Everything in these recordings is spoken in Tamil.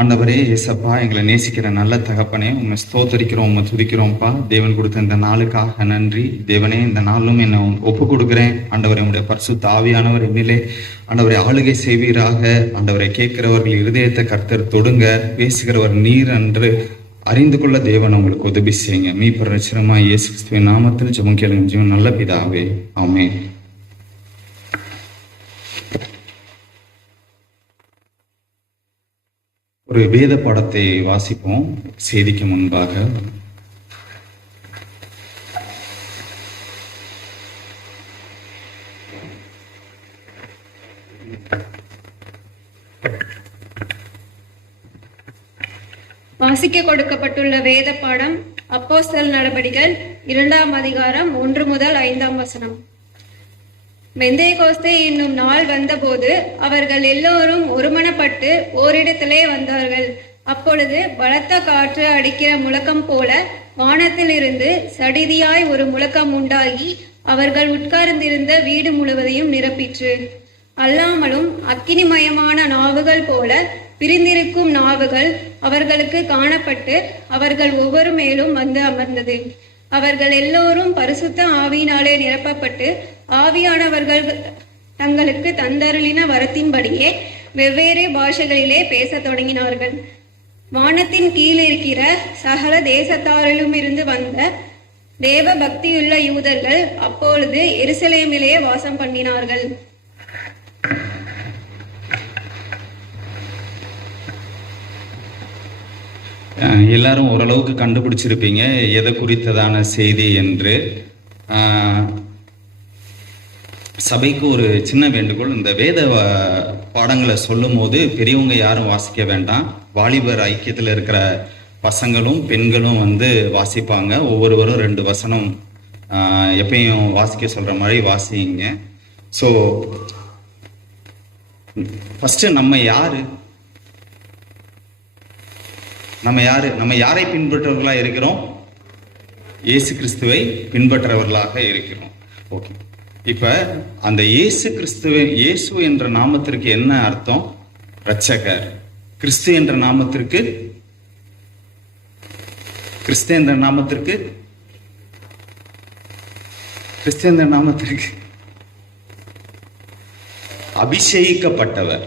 ஆண்டவரே இயேசப்பா, எங்களை நேசிக்கிற நல்ல தகப்பனே, உண்மை ஸ்தோத்தரிக்கிறோம், உண்மை துதிக்கிறோம்ப்பா. தேவன் கொடுத்த இந்த நாளுக்காக நன்றி. தேவனே, இந்த நாளும் என்னை ஒப்பு கொடுக்குறேன். ஆண்டவரே, உடைய பரிசுத்த ஆவியானவர் என்னிலே ஆண்டவரை ஆளுகை செய்வீராக. ஆண்டவரை கேட்கிறவர்கள் இருதயத்தை கர்த்தர் தொடுங்க. பேசுகிறவர் நீர் என்று அறிந்து கொள்ள தேவன் உங்களுக்கு உதவி செய்யுங்க. மீட்பர் ரட்சகருமாகிய இயேசு கிறிஸ்துவின் நாமத்தில் ஜெபம் கேளுங்க. ஜீவன் நல்ல பிதாவே, ஆமென். ஒரு வேத பாடத்தை வாசிப்போம் செய்திக்கு முன்பாக. வாசிக்க கொடுக்கப்பட்டுள்ள வேத பாடம் அப்போஸ்தலர் நடபடிகள் 2ஆம் அதிகாரம் 1 முதல் 5ஆம் வசனம். பெந்தேகோஸ்தே என்னும் நாள் வந்தபோது அவர்கள் எல்லோரும் ஒருமனப்பட்டு ஓரிடத்திலே வந்தார்கள். அப்பொழுது பலத்த காற்று அடிக்கிற முழக்கம் போல வானத்திலிருந்து சடிதியாய் ஒரு முழக்கம் உண்டாகி அவர்கள் உட்கார்ந்திருந்த வீடு முழுவதையும் நிரப்பிற்று. அல்லாமலும் அக்கினிமயமான நாவுகள் போல பிரிந்திருக்கும் நாவுகள் அவர்களுக்கு காணப்பட்டு அவர்கள் ஒவ்வொரு மேலும் வந்து அமர்ந்தது. அவர்கள் எல்லோரும் பரிசுத்த ஆவியினாலே நிரப்பப்பட்டு ஆவியானவர்கள் தங்களுக்கு தந்தருளின வரத்தின்படியே வெவ்வேறு பாஷைகளிலே பேசத் தொடங்கினார்கள். வானத்தின் கீழ் இருக்கிற சகல தேசத்தாரிலும் இருந்து வந்த தேவ பக்தியுள்ள யூதர்கள் அப்பொழுது எருசலேமிலே வாசம் பண்ணினார்கள். எல்லாரும் ஓரளவுக்கு கண்டுபிடிச்சிருப்பீங்க எதை குறித்ததான செய்தி என்று. சபைக்கு ஒரு சின்ன வேண்டுகோள், இந்த வேத பாடங்களை சொல்லும் போது பெரியவங்க யாரும் வாசிக்க வேண்டாம். வாலிபர் ஐக்கியத்தில் இருக்கிற பசங்களும் பெண்களும் வாசிப்பாங்க. ஒவ்வொருவரும் 2 வசனம் எப்பயும் வாசிக்க சொல்ற மாதிரி வாசிங்க. ஸோ ஃபர்ஸ்ட் நம்ம யாரு, நம்ம யாரை பின்பற்றவர்களாக இருக்கிறோம்? இயேசு கிறிஸ்துவை பின்பற்றவர்களாக இருக்கிறோம். ஓகே, இப்ப அந்த இயேசு என்ற நாமத்திற்கு என்ன அர்த்தம்? இரட்சகர். கிறிஸ்து என்ற நாமத்திற்கு அபிஷேகிக்கப்பட்டவர்.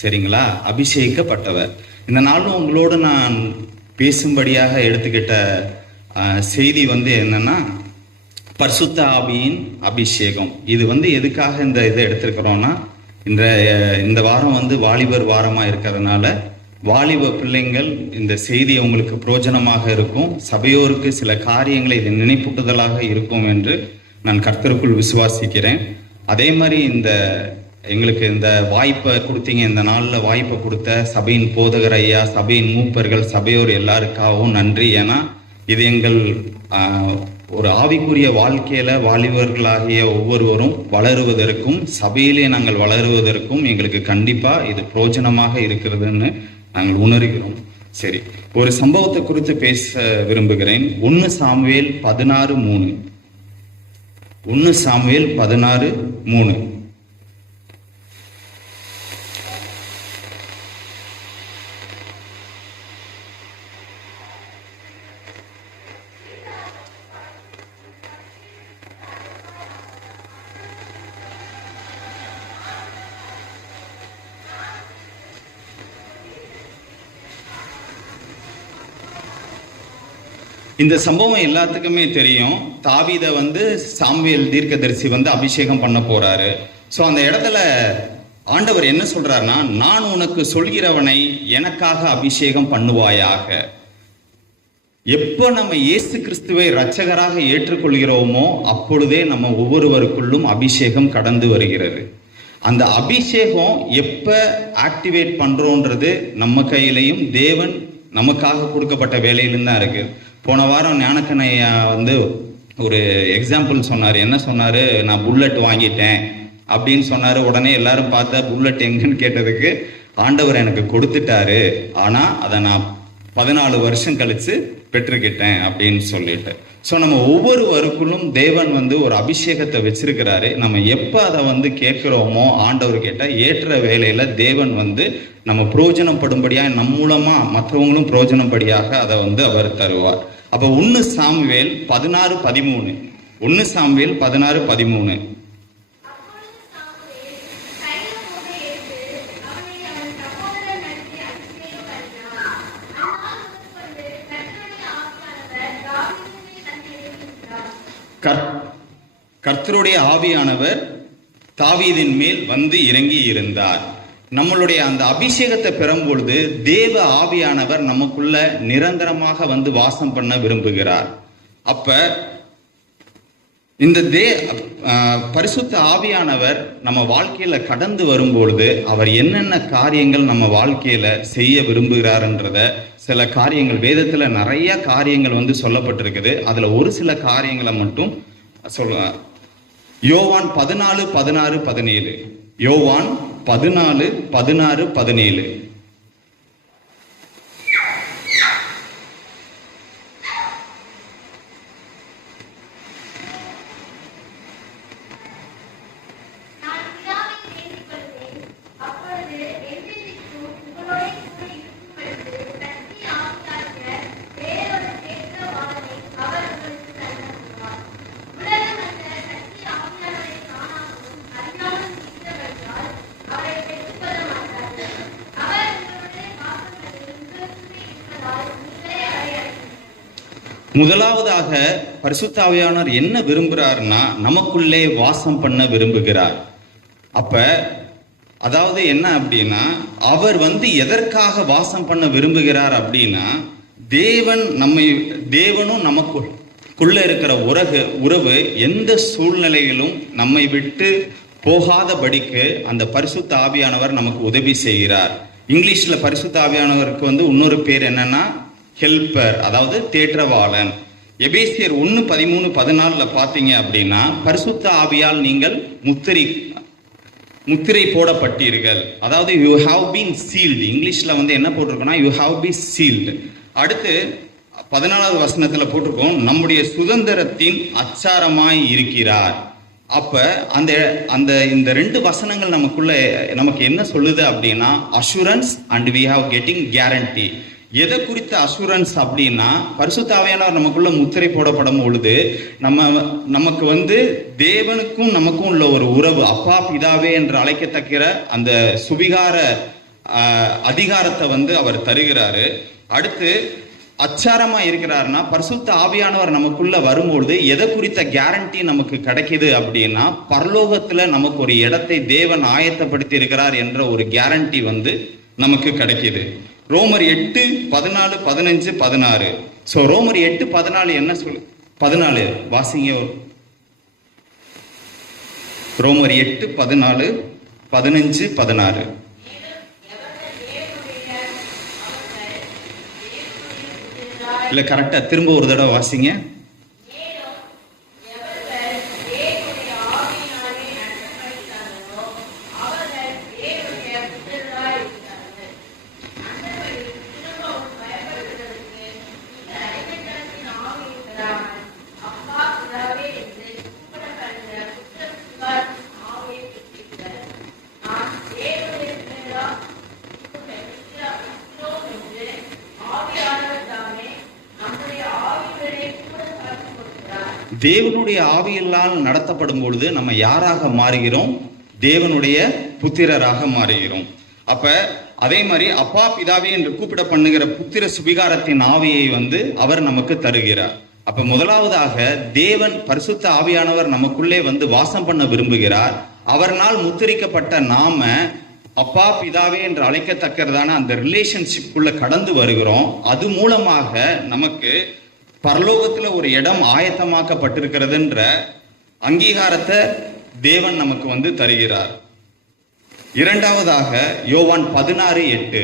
சரிங்களா? அபிஷேகிக்கப்பட்டவர். இந்த நாளும் உங்களோடு நான் பேசும்படியாக எடுத்துக்கிட்ட செய்தி என்னன்னா, பரிசுத்த ஆவியின் அபிஷேகம். இது எதுக்காக இந்த இதை எடுத்திருக்கிறோம்னா, இந்த வாரம் வாலிபர் வாரமா இருக்கிறதுனால வாலிப பிள்ளைங்கள் இந்த செய்தி உங்களுக்கு பிரயோஜனமாக இருக்கும். சபையோருக்கு சில காரியங்களை இது நினைப்பூட்டுதலாக இருக்கும் என்று நான் கர்த்தருக்குள் விசுவாசிக்கிறேன். அதே மாதிரி எங்களுக்கு இந்த வாய்ப்பை கொடுத்தீங்க, இந்த நாளில் வாய்ப்பை கொடுத்த சபையின் போதகர் ஐயா, சபையின் மூப்பர்கள், சபையோர் எல்லாருக்காகவும் நன்றி. ஏன்னா இது எங்கள் ஒரு ஆவிக்குரிய வாழ்க்கையில வாலிபர்களாகிய ஒவ்வொருவரும் வளருவதற்கும் சபையிலே நாங்கள் வளருவதற்கும் எங்களுக்கு கண்டிப்பா இது பிரயோஜனமாக இருக்கிறதுன்னு நாங்கள் உணர்கிறோம். சரி, ஒரு சம்பவத்தை குறித்து பேச விரும்புகிறேன். 1 சாமுவேல் 16:3. 1 சாமுவேல் 16:3. இந்த சம்பவம் எல்லாத்துக்குமே தெரியும். தாவீதை சாமுவேல் தீர்க்கதரிசி அபிஷேகம் பண்ண போறாரு. ஸோ அந்த இடத்துல ஆண்டவர் என்ன சொல்றாருன்னா, நான் உனக்கு சொல்கிறவனை எனக்காக அபிஷேகம் பண்ணுவாயாக. எப்போ நம்ம இயேசு கிறிஸ்துவை இரட்சகராக ஏற்றுக்கொள்கிறோமோ அப்பொழுதே நம்ம ஒவ்வொருவருக்குள்ளும் அபிஷேகம் கடந்து வருகிறது. அந்த அபிஷேகம் எப்போ ஆக்டிவேட் பண்றோன்றது நம்ம கையிலையும் தேவன் நமக்காக கொடுக்கப்பட்ட வேலையிலும் தான் இருக்கு. போன வாரம் ஞானக்கண்ணையா ஒரு எக்ஸாம்பிள் சொன்னார். என்ன சொன்னார்? நான் புல்லட் வாங்கிட்டேன் அப்படின்னு சொன்னார். உடனே எல்லாரும் பார்த்தா புல்லட் எங்கன்னு கேட்டதுக்கு, ஆண்டவர் எனக்கு கொடுத்துட்டாரு, ஆனால் அதை நான் 14 வருஷம் கழிச்சு பெற்றுக்கிட்டேன் அப்படின்னு சொல்லிட்டு. ஸோ நம்ம ஒவ்வொருவருக்குள்ளும் தேவன் வந்து ஒரு அபிஷேகத்தை வச்சிருக்கிறாரு. நம்ம எப்போ அதை வந்து கேட்குறோமோ, ஆண்டவர் கேட்டால் ஏற்ற வேலையில தேவன் வந்து நம்ம பிரயோஜனப்படும்படியாக நம் மூலமா மற்றவங்களும் பிரயோஜனப்படியாக அதை வந்து அவர் தருவார். அப்போ 1 சாமுவேல் 16:13, 1 சாமுவேல் 16:13. கர்த்தருடைய ஆவியானவர் தாவீதின் மேல் வந்து இறங்கி இருந்தார். நம்மளுடைய அந்த அபிஷேகத்தை பெறும்பொழுது தேவ ஆவியானவர் நமக்குள்ள நிரந்தரமாக வந்து வாசம் பண்ண விரும்புகிறார். அப்ப இந்த பரிசுத்த ஆவியானவர் நம்ம வாழ்க்கையில கடந்து வரும்பொழுது அவர் என்னென்ன காரியங்கள் நம்ம வாழ்க்கையில செய்ய விரும்புகிறார்ன்றத சில காரியங்கள் வேதத்துல நிறைய காரியங்கள் வந்து சொல்லப்பட்டிருக்குது. அதுல ஒரு சில காரியங்களை மட்டும் சொல்லுங்க. யோவான் 14:16-17, யோவான் 14:16-17. முதலாவதாக பரிசுத்த ஆவியானவர் என்ன விரும்புகிறார்னா நமக்குள்ளே வாசம் பண்ண விரும்புகிறார். அப்ப அதாவது என்ன அப்படின்னா, அவர் வந்து எதற்காக வாசம் பண்ண விரும்புகிறார் அப்படின்னா, தேவனும் நமக்குள்ள இருக்கிற உறவு எந்த சூழ்நிலையிலும் நம்மை விட்டு போகாதபடிக்கு அந்த பரிசுத்த ஆவியானவர் நமக்கு உதவி செய்கிறார். இங்கிலீஷ்ல பரிசுத்த ஆவியானவருக்கு வந்து இன்னொரு பேர் என்னன்னா ஹெல்பர், அதாவது தேற்றவாளன். எபேசியர் 1:13-14 பார்த்தீங்க அப்படின்னா, பரிசுத்த ஆவியால் நீங்கள் முத்திரை போடப்பட்டீர்கள், அதாவது யூ ஹாவ் பீன் சீல்டு. இங்கிலீஷ்ல வந்து என்ன போட்டிருக்கோம்னா யூ ஹாவ் பீன் சீல்டு. அடுத்து 14வது வசனத்துல போட்டிருக்கோம் நம்முடைய சுதந்திரத்தின் அச்சாரமாய் இருக்கிறார். அப்ப இந்த 2 வசனங்கள் நமக்கு என்ன சொல்லுது அப்படின்னா, assurance and we have getting guarantee. எதை குறித்த அசூரன்ஸ் அப்படின்னா, பரிசுத்த ஆவியானவர் நமக்குள்ள முத்திரை போடப்படும் பொழுது நமக்கு வந்து தேவனுக்கும் நமக்கும் உள்ள ஒரு உறவு, அப்பா பிதாவே என்று அழைக்கத்தக்கிற அந்த சுபிகார அதிகாரத்தை வந்து அவர் தருகிறாரு. அடுத்து அச்சாரமா இருக்கிறாருன்னா, பரிசுத்த ஆவியானவர் நமக்குள்ள வரும்பொழுது எதை குறித்த கேரண்டி நமக்கு கிடைக்குது அப்படின்னா, பரலோகத்துல நமக்கு ஒரு இடத்தை தேவன் ஆயத்தப்படுத்தி இருக்கிறார் என்ற ஒரு கேரண்டி வந்து நமக்கு கிடைக்குது. ரோமர் 8:14-15-16. ஸோ ரோமர் 8:14 என்ன சொல்லு? 14 வாசிங்க. ரோமர் 8:14-15-16. இல்ல கரெக்டா திரும்ப ஒரு தடவை வாசிங்க. தேவனுடைய ஆவியினால் நடத்தப்படும் பொழுது நம்ம யாராக மாறுகிறோம்? தேவனுடைய புத்திரராக மாறுகிறோம். அப்ப அதே மாதிரி அப்பா பிதாவே என்று கூப்பிட பண்ணுகிற புத்திர சுபிகாரத்தின் ஆவியை வந்து அவர் நமக்கு தருகிறார். அப்ப முதலாவதாக தேவன் பரிசுத்த ஆவியானவர் நமக்குள்ளே வந்து வாசம் பண்ண விரும்புகிறார். அவர்னால் முத்திரிக்கப்பட்ட நாம அப்பா பிதாவே என்று அழைக்கத்தக்கிறதான அந்த ரிலேஷன்ஷிப்புக்குள்ள கடந்து வருகிறோம். அது மூலமாக நமக்கு பரலோகத்துல ஒரு இடம் ஆயத்தமாக்கப்பட்டிருக்கிறதுன்ற அங்கீகாரத்தை தேவன் நமக்கு வந்து தருகிறார். இரண்டாவதாக யோவான் 16:8.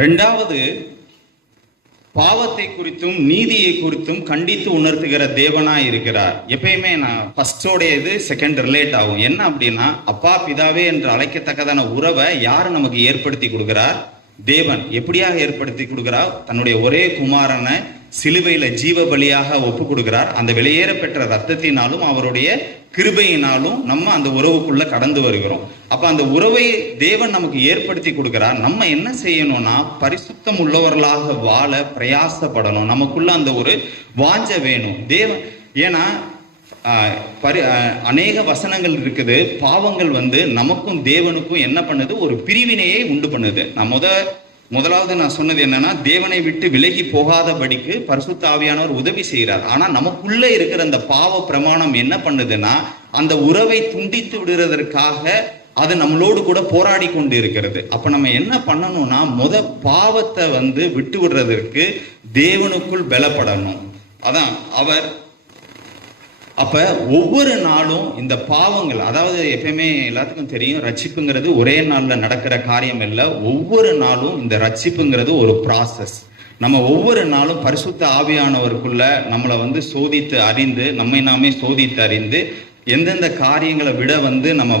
ரெண்டாவது பாவத்தை குறித்தும் நீதியை குறித்தும் கண்டித்து உணர்த்துகிற தேவனா இருக்கிறார். எப்பயுமே நான் ஃபர்ஸ்டோடைய இது செகண்ட் ரிலேட் ஆகும். என்ன அப்படின்னா, அப்பா பிதாவே என்று அழைக்கத்தக்கதான உறவை யார் நமக்கு ஏற்படுத்தி கொடுக்கிறார்? தேவன். எப்படியாக ஏற்படுத்தி கொடுக்கிறார்? தன்னுடைய ஒரே குமாரனை சிலுவையில ஜீவ பலியாக ஒப்பு கொடுக்கிறார். அந்த வெளியேற பெற்ற ரத்தத்தினாலும் அவருடைய கிருபையினாலும் நம்ம அந்த உறவுக்குள்ள கடந்து வருகிறோம். அப்ப அந்த உறவை தேவன் நமக்கு ஏற்படுத்தி கொடுக்கிறார். நம்ம என்ன செய்யணும்னா, பரிசுத்தம் உள்ளவர்களாக வாழ பிரயாசப்படணும். நமக்குள்ள அந்த ஒரு வாஞ்ச வேணும். தேவன் ஏன்னா அநேக வசனங்கள் இருக்குது. பாவங்கள் நமக்கும் தேவனுக்கும் என்ன பண்ணுது? ஒரு பிரிவினையை உண்டு பண்ணுது. நான் முதலாவது நான் சொன்னது என்னன்னா, தேவனை விட்டு விலகி போகாதபடிக்கு பரிசுத்த ஆவியானவர் உதவி செய்கிறார். ஆனா நமக்குள்ள இருக்கிற அந்த பாவ பிரமாணம் என்ன பண்ணுதுன்னா, அந்த உறவை துண்டித்து விடுறதற்காக அது நம்மளோடு கூட போராடி கொண்டு இருக்கிறது. அப்ப நம்ம என்ன பண்ணணும்னா, பாவத்தை விட்டு விடுறதற்கு தேவனுக்குள் பலப்படணும். அதான் அவர். அப்ப ஒவ்வொரு நாளும் இந்த பாவங்கள், அதாவது எப்பயுமே எல்லாத்துக்கும் தெரியும், ரட்சிப்புங்கிறது ஒரே நாள்ல நடக்கிற காரியம் இல்லை. ஒவ்வொரு நாளும் இந்த ரட்சிப்புங்கிறது ஒரு ப்ராசஸ். நம்ம ஒவ்வொரு நாளும் பரிசுத்த ஆவியானவருக்குள்ள நம்மளை சோதித்து அறிந்து, நம்மை நாமே சோதித்து அறிந்து, எந்தெந்த காரியங்களை விட நம்ம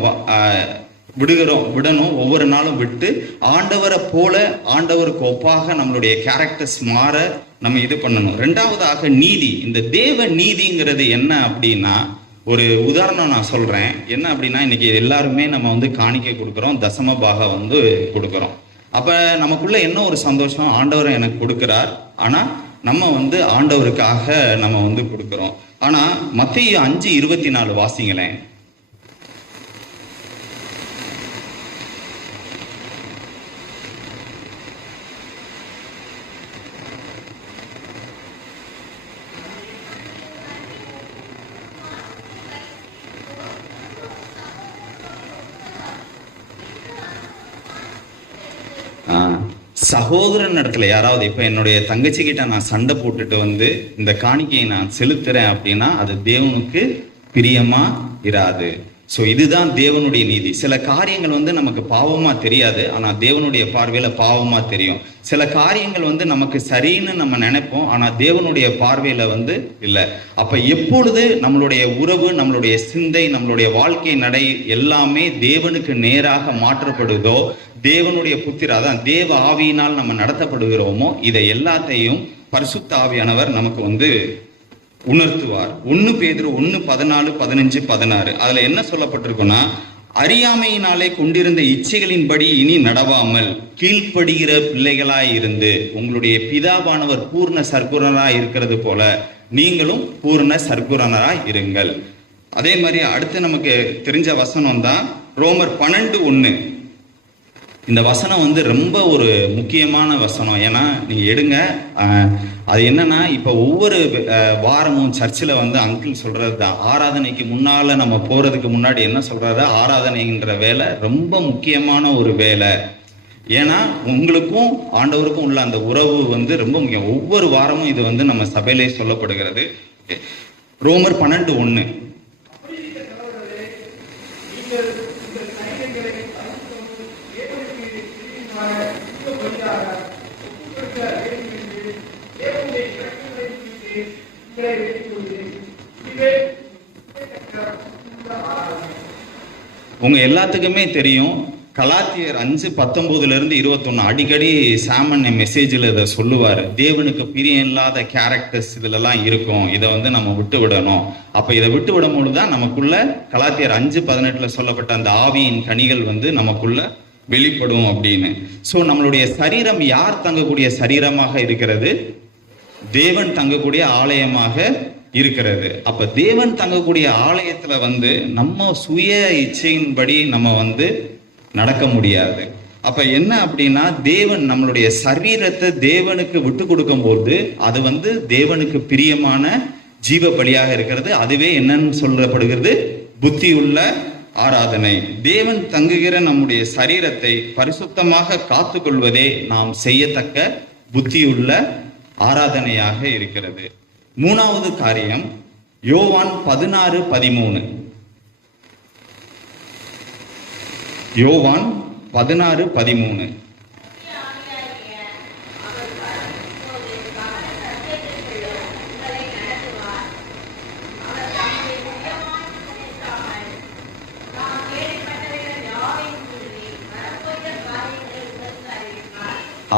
விடணும். ஒவ்வொரு நாளும் விட்டு ஆண்டவரை போல, ஆண்டவருக்கு ஒப்பாக நம்மளுடைய கேரக்டர்ஸ் மாற நம்ம இது பண்ணணும். ரெண்டாவதாக நீதி. இந்த தேவ நீதிங்கிறது என்ன அப்படின்னா, ஒரு உதாரணம் நான் சொல்றேன். என்ன அப்படின்னா, இன்னைக்கு எல்லாருமே நம்ம காணிக்கை கொடுக்குறோம், தசம பாகம் கொடுக்குறோம். அப்ப நமக்குள்ள என்ன ஒரு சந்தோஷம், ஆண்டவர் எனக்கு கொடுக்கிறார். ஆனா நம்ம ஆண்டவருக்காக நம்ம கொடுக்குறோம். ஆனா மத்தேயு 5:24 வாசிங்களேன். சகோதரன் இடத்துல யாராவது, இப்ப என்னுடைய தங்கச்சி கிட்ட நான் சண்டை போட்டுட்டு இந்த காணிக்கையை நான் செலுத்துறேன் அப்படின்னா, அது தேவனுக்கு பிரியமா இராது. ஸோ இதுதான் தேவனுடைய நீதி. சில காரியங்கள் நமக்கு பாவமா தெரியாது, ஆனா தேவனுடைய பார்வையில பாவமா தெரியும். சில காரியங்கள் நமக்கு சரின்னு நம்ம நினைப்போம், ஆனா தேவனுடைய பார்வையில இல்லை. அப்ப எப்பொழுது நம்மளுடைய உறவு, நம்மளுடைய சிந்தை, நம்மளுடைய வாழ்க்கை நடை எல்லாமே தேவனுக்கு நேராக மாற்றப்படுதோ, தேவனுடைய புத்திர, அதான் தேவ ஆவியினால் நம்ம நடத்தப்படுகிறோமோ, இதை எல்லாத்தையும் பரிசுத்த ஆவியானவர் நமக்கு உணர்த்துவார். 1 பேதுரு 1:14, 15, 16 அதுல என்ன சொல்லப்பட்டிருக்குன்னா, அறியாமையினாலே கொண்டிருந்த இச்சைகளின்படி இனி நடவாமல் கீழ்ப்படுகிற பிள்ளைகளாய் இருந்து உங்களுடைய பிதாவானவர் பூர்ண சர்க்குணராய் இருக்கிறது போல நீங்களும் பூர்ண சர்க்குணராய் இருங்கள். அதே மாதிரி அடுத்து நமக்கு தெரிஞ்ச வசனம் தான் ரோமர் 12:1. இந்த வசனம் ரொம்ப ஒரு முக்கியமான வசனம். ஏன்னா நீங்க எடுங்க, அது என்னன்னா, இப்ப ஒவ்வொரு வாரமும் சர்ச்சில் அங்கிள் சொல்றது தான், ஆராதனைக்கு முன்னால நம்ம போறதுக்கு முன்னாடி என்ன சொல்றாரு, ஆராதனைன்ற வேலை ரொம்ப முக்கியமான ஒரு வேலை. ஏன்னா உங்களுக்கும் ஆண்டவருக்கும் உள்ள அந்த உறவு ரொம்ப முக்கியம். ஒவ்வொரு வாரமும் இது நம்ம சபையிலே சொல்லப்படுகிறது. ரோமர் 12:1. உங்க எல்லாத்துக்குமே தெரியும், கலாத்தியர் 5:19-21 அடிக்கடி சாமன் மெசேஜில் இதை சொல்லுவார். தேவனுக்கு பிரியம் இல்லாத கேரக்டர்ஸ் இதுலலாம் இருக்கும், இதை நம்ம விட்டு விடணும். அப்போ இதை விட்டு விடும் பொழுது தான் நமக்குள்ள கலாத்தியர் 5:18 சொல்லப்பட்ட அந்த ஆவியின் கனிகள் நமக்குள்ள வெளிப்படும் அப்படின்னு. ஸோ நம்மளுடைய சரீரம் யார் தங்கக்கூடிய சரீரமாக இருக்கிறது? தேவன் தங்கக்கூடிய ஆலயமாக இருக்கிறது. அப்ப தேவன் தங்கக்கூடிய ஆலயத்துல நம்ம சுய இச்சையின்படி நம்ம நடக்க முடியாது. அப்ப என்ன அப்படின்னா, தேவன் நம்மளுடைய சரீரத்தை தேவனுக்கு விட்டு கொடுக்கும் போது அது தேவனுக்கு பிரியமான ஜீவ பலியாக இருக்கிறது. அதுவே என்னன்னு சொல்லப்படுகிறது? புத்தியுள்ள ஆராதனை. தேவன் தங்குகிற நம்முடைய சரீரத்தை பரிசுத்தமாக காத்துக்கொள்வதே நாம் செய்யத்தக்க புத்தியுள்ள ஆராதனையாக இருக்கிறது. 3வது காரியம் யோவான் 16:13. யோவான் 16:13.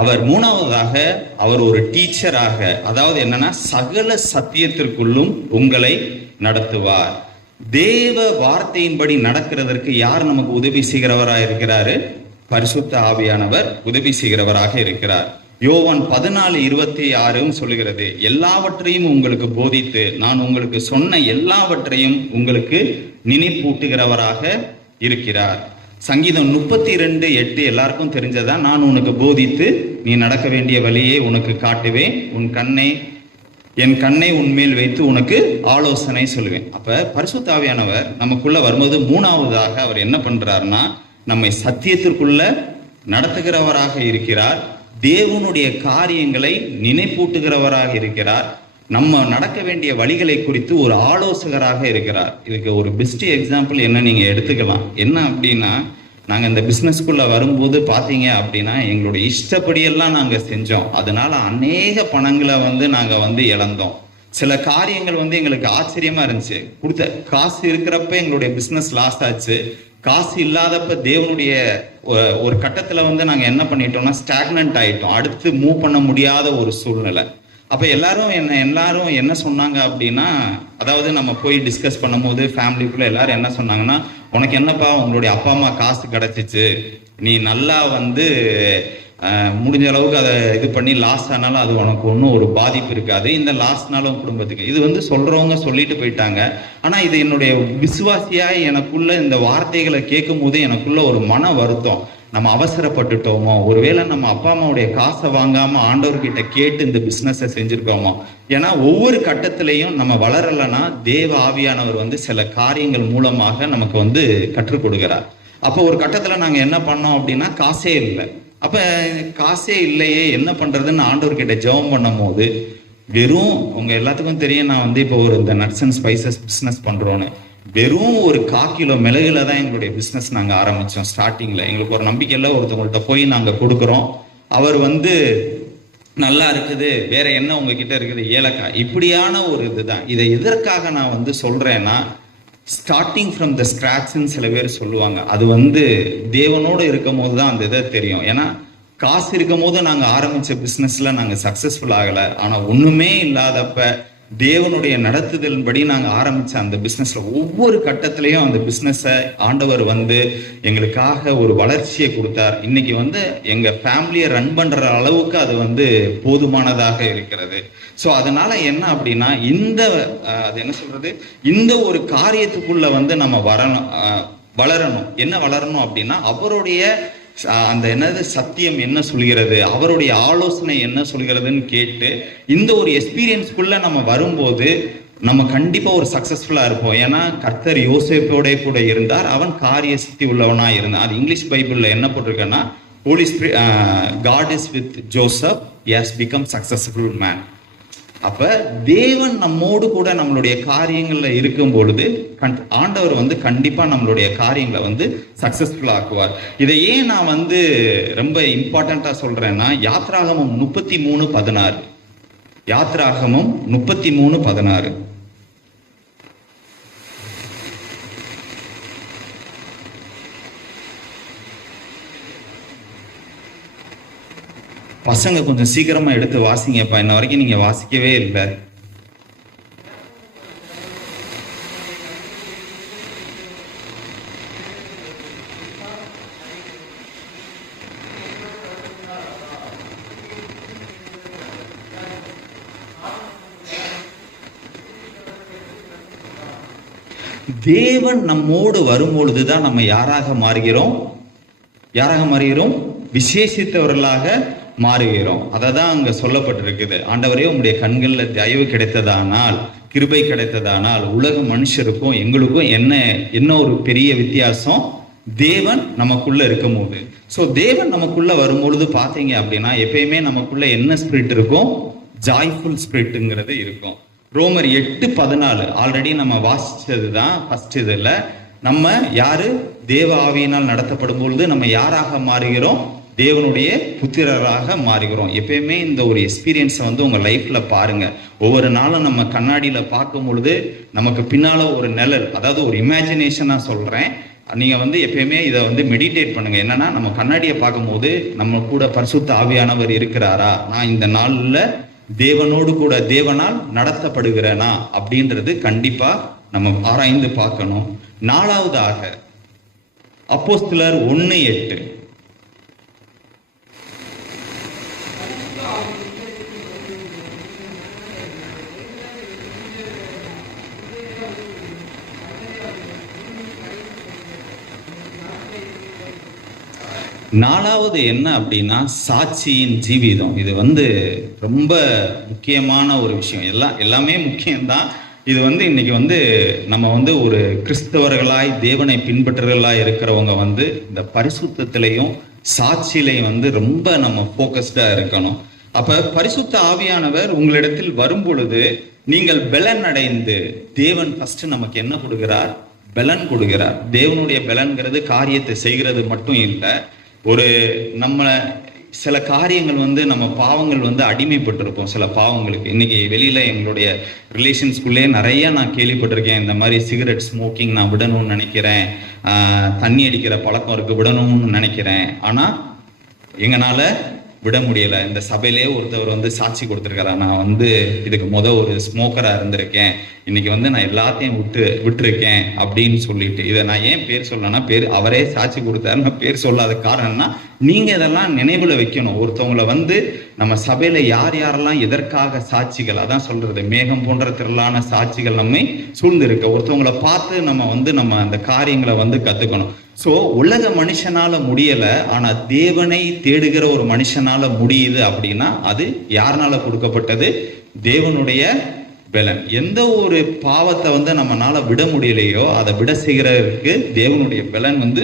அவர் மூணாவதாக அவர் ஒரு டீச்சராக, அதாவது என்னன்னா சகல சத்தியத்திற்குள்ளும் உங்களை நடத்துவார். தேவ வார்த்தையின்படி நடக்கிறதற்கு யார் நமக்கு உதவி செய்கிறவராக இருக்கிறாரு? பரிசுத்த ஆவியானவர் உதவி செய்கிறவராக இருக்கிறார். யோவான் 14:26 சொல்லுகிறது, எல்லாவற்றையும் உங்களுக்கு போதித்து நான் உங்களுக்கு சொன்ன எல்லாவற்றையும் உங்களுக்கு நினைப்பூட்டுகிறவராக இருக்கிறார். சங்கீதம் 32:8 எல்லாருக்கும் தெரிஞ்சதா, நான் உனக்கு போதித்து நீ நடக்க வேண்டிய வழியை உனக்கு காட்டுவேன், என் கண்ணை உன்மேல் வைத்து உனக்கு ஆலோசனை சொல்லுவேன். அப்ப பரிசுத்த ஆவியானவர் நமக்குள்ள வரும்போது மூணாவதாக அவர் என்ன பண்றாருன்னா, நம்மை சத்தியத்திற்குள்ள நடத்துகிறவராக இருக்கிறார். தேவனுடைய காரியங்களை நினைப்பூட்டுகிறவராக இருக்கிறார். நம்ம நடக்க வேண்டிய வழிகளை குறித்து ஒரு ஆலோசகராக இருக்கிறார். இதுக்கு ஒரு பெஸ்ட் எக்ஸாம்பிள் என்ன நீங்க எடுத்துக்கலாம். என்ன அப்படின்னா, நாங்கள் இந்த பிஸ்னஸ்க்குள்ளே வரும்போது பார்த்தீங்க அப்படின்னா எங்களுடைய இஷ்டப்படியெல்லாம் நாங்கள் செஞ்சோம். அதனால அநேக பணங்களை நாங்கள் இழந்தோம். சில காரியங்கள் எங்களுக்கு ஆச்சரியமாக இருந்துச்சு. கொடுத்த காசு இருக்கிறப்ப எங்களுடைய பிஸ்னஸ் லாஸ் ஆச்சு. காசு இல்லாதப்ப தேவனுடைய ஒரு கட்டத்தில் நாங்கள் என்ன பண்ணிட்டோம்னா ஸ்டாக்னன்ட் ஆகிட்டோம். அடுத்து மூவ் பண்ண முடியாத ஒரு சூழ்நிலை. அப்போ எல்லாரும் என்ன சொன்னாங்க அப்படின்னா, அதாவது நம்ம போய் டிஸ்கஸ் பண்ணும்போது ஃபேமிலிக்குள்ள எல்லாரும் என்ன சொன்னாங்கன்னா, உனக்கு என்னப்பா உங்களுடைய அப்பா அம்மா காசு கிடைச்சிச்சு, நீ நல்லா முடிஞ்ச அளவுக்கு அதை இது பண்ணி லாஸ் ஆனாலும் அது உனக்கு ஒன்றும் ஒரு பாதிப்பு இருக்காது, இந்த லாஸ்னாலும் குடும்பத்துக்கு இது சொல்றவங்க சொல்லிட்டு போயிட்டாங்க. ஆனா இது என்னுடைய விசுவாசியா எனக்குள்ள இந்த வார்த்தைகளை கேட்கும் போது எனக்குள்ள ஒரு மன வருத்தம். நம்ம அவசரப்பட்டுட்டோமோ, ஒருவேளை நம்ம அப்பா அம்மாவுடைய காசை வாங்காம ஆண்டவர்கிட்ட கேட்டு இந்த பிசினஸை செஞ்சிருக்கோமோ. ஏன்னா ஒவ்வொரு கட்டத்திலையும் நம்ம வளரலைன்னா தேவ ஆவியானவர் சில காரியங்கள் மூலமாக நமக்கு கற்றுக் கொடுக்கிறார். அப்போ ஒரு கட்டத்துல நாங்க என்ன பண்ணோம் அப்படின்னா, காசே இல்லை. அப்ப காசே இல்லையே என்ன பண்றதுன்னு ஆண்டவர்கிட்ட ஜெபம் பண்ணும் போது, வெறும் உங்க எல்லாத்துக்கும் தெரியும், நான் இப்போ இந்த நட்ஸ் அண்ட் ஸ்பைசஸ் பிசினஸ் பண்றோன்னு, வெறும் ஒரு 1/4 கிலோ மிளகுல தான் எங்களுடைய பிஸ்னஸ் நாங்கள் ஆரம்பித்தோம். ஸ்டார்டிங்கில் எங்களுக்கு ஒரு நம்பிக்கையில் ஒருத்தவங்கள்ட்ட போய் நாங்கள் கொடுக்குறோம். அவர் நல்லா இருக்குது, வேற என்ன உங்ககிட்ட இருக்குது, ஏலக்காய், இப்படியான ஒரு இதுதான். இதை எதற்காக நான் சொல்றேன்னா, ஸ்டார்டிங் ஃப்ரம் த ஸ்கிராட்ச்னு சில பேர் சொல்லுவாங்க. அது தேவனோடு இருக்கும் போது தான் அந்த இதை தெரியும். ஏன்னா காசு இருக்கும் போது நாங்கள் ஆரம்பித்த பிஸ்னஸில் நாங்கள் சக்ஸஸ்ஃபுல் ஆகலை. ஆனால் ஒன்றுமே இல்லாதப்ப தேவனுடைய நடத்துதலின்படி நாங்கள் ஆரம்பித்த அந்த பிஸ்னஸில் ஒவ்வொரு கட்டத்திலையும் அந்த பிஸ்னஸை ஆண்டவர் எங்களுக்காக ஒரு வளர்ச்சியை கொடுத்தார். இன்னைக்கு எங்கள் ஃபேமிலியை ரன் பண்ணுற அளவுக்கு அது போதுமானதாக இருக்கிறது. ஸோ அதனால என்ன அப்படின்னா, அது என்ன சொல்றது, இந்த ஒரு காரியத்துக்குள்ள நம்ம வளரணும். என்ன வளரணும் அப்படின்னா, அவருடைய அந்த சத்தியம் என்ன சொல்கிறது, அவருடைய ஆலோசனை என்ன சொல்கிறதுன்னு கேட்டு இந்த ஒரு எக்ஸ்பீரியன்ஸ்குள்ள நம்ம வரும்போது நம்ம கண்டிப்பா ஒரு சக்சஸ்ஃபுல்லா இருப்போம். ஏன்னா கர்த்தர் யோசேப்போட கூட இருந்தார், அவன் காரிய சித்தி உள்ளவனா இருந்தான். அது இங்கிலீஷ் பைபிள்ல என்ன போட்டிருக்கேன்னா, Holy Spirit God is with Joseph, he has become successful man. அப்ப தேவன் நம்மோடு கூட நம்மளுடைய காரியங்கள்ல இருக்கும் பொழுது ஆண்டவர் கண்டிப்பா நம்மளுடைய காரியங்களை சக்சஸ்ஃபுல் ஆக்குவார். இதை ஏன் நான் ரொம்ப இம்பார்ட்டண்டா சொல்றேன்னா, யாத்ராகமம் 33:16, யாத்ராகமம் 33:16. பசங்க கொஞ்சம் சீக்கிரமா எடுத்து வாசிங்கப்பா, இன்ன வரைக்கும் நீங்க வாசிக்கவே இல்லை. தேவன் நம்மோடு வரும்பொழுதுதான் நம்ம யாராக மாறுகிறோம், விசேஷித்தவர்களாக மாறுகிறோம். அததான் அங்க சொல்லப்பட்டிருக்குது. ஆண்டவரே, உங்களுடைய கண்கள்ல தயவு கிடைத்ததானால், கிருபை கிடைத்ததானால், உலக மனுஷருக்கும் எங்களுக்கும் என்ன ஒரு பெரிய வித்தியாசம், தேவன் நமக்குள்ள இருக்கும் போது. ஸோ தேவன் நமக்குள்ள வரும்பொழுது பார்த்தீங்க அப்படின்னா, எப்பயுமே நமக்குள்ள என்ன ஸ்பிரிட் இருக்கும், ஜாய்ஃபுல் ஸ்பிரிட்டுங்கிறது இருக்கும். ரோமர் 8:14 ஆல்ரெடி நம்ம வாசிச்சதுதான் ஃபர்ஸ்ட். இதுல நம்ம யாரு தேவ ஆவியினால் நடத்தப்படும் பொழுது நம்ம யாராக மாறுகிறோம், தேவனுடைய புத்திரராக மாறுகிறோம். எப்பயுமே இந்த ஒரு எக்ஸ்பீரியன்ஸை உங்க லைஃப்ல பாருங்க. ஒவ்வொரு நாளும் நம்ம கண்ணாடியில பார்க்கும் பொழுது நமக்கு பின்னால ஒரு நிழல், அதாவது ஒரு இமேஜினேஷனா சொல்றேன், நீங்க வந்து எப்பயுமே இதை வந்து மெடிடேட் பண்ணுங்க. என்னன்னா, நம்ம கண்ணாடியை பார்க்கும்போது நம்ம கூட பரிசுத்த ஆவியானவர் இருக்கிறாரா, நான் இந்த நாள்ல தேவனோடு கூட தேவனால் நடத்தப்படுகிறேனா அப்படின்றது கண்டிப்பா நம்ம ஆராய்ந்து பார்க்கணும். 4வதாக அப்போஸ்தலர் 1:8. நாலாவது என்ன அப்படின்னா, சாட்சியின் ஜீவிதம். இது வந்து ரொம்ப முக்கியமான ஒரு விஷயம். எல்லாமே முக்கியம்தான். இது வந்து இன்னைக்கு வந்து நம்ம வந்து ஒரு கிறிஸ்தவர்களாய் தேவனை பின்பற்றுகளாய் இருக்கிறவங்க வந்து இந்த பரிசுத்தத்திலையும் சாட்சியிலையும் வந்து ரொம்ப நம்ம ஃபோக்கஸ்டா இருக்கணும். அப்ப பரிசுத்த ஆவியானவர் உங்களிடத்தில் வரும் பொழுது நீங்கள் பலன் அடைந்து, தேவன் ஃபர்ஸ்ட் நமக்கு என்ன கொடுக்கிறார்? பலன் கொடுக்கிறார். தேவனுடைய பலன்கிறது காரியத்தை செய்கிறது மட்டும் இல்லை. ஒரு நம்ம சில காரியங்கள் வந்து நம்ம பாவங்கள் வந்து அடிமைப்பட்டிருப்போம் சில பாவங்களுக்கு. இன்னைக்கு வெளியில எங்களுடைய ரிலேஷன்ஸ்குள்ளே நிறைய நான் கேள்விப்பட்டிருக்கேன். இந்த மாதிரி சிகரெட் ஸ்மோக்கிங் நான் விடணும்னு நினைக்கிறேன், தண்ணி அடிக்கிற பழக்கம் இருக்கு விடணும்னு நினைக்கிறேன், ஆனா எங்கனால விட முடியல. இந்த சபையிலே ஒருத்தவர் வந்து சாட்சி கொடுத்துருக்காரா, நான் வந்து இதுக்கு ஒரு ஸ்மோக்கரா இருந்திருக்கேன், இன்னைக்கு வந்து நான் எல்லாத்தையும் விட்டுருக்கேன் அப்படின்னு சொல்லிட்டு. இதை நான் ஏன் பேர் சொல்லனா, அவரே சாட்சி கொடுத்தாரு, நான் பேர் சொல்லாத காரணம்னா, நீங்க இதெல்லாம் நினைவுல வைக்கணும். ஒருத்தவங்களை வந்து நம்ம சபையில யார் யாரெல்லாம் எதற்காக சாட்சிகள், அதான் சொல்றது, மேகம் போன்ற திரளான சாட்சிகள் நம்மை சூழ்ந்து இருக்க. ஒருத்தவங்களை பார்த்து நம்ம அந்த காரியங்களை வந்து கத்துக்கணும். ஸோ உலக மனுஷனால முடியல, ஆனா தேவனை தேடுகிற ஒரு மனுஷனால முடியுது அப்படின்னா அது யாருனால கொடுக்கப்பட்டது? தேவனுடைய பலன். எந்த ஒரு பாவத்தை வந்து நம்மளால விட முடியலையோ அதை விட செய்கிறதுக்கு தேவனுடைய பலன் வந்து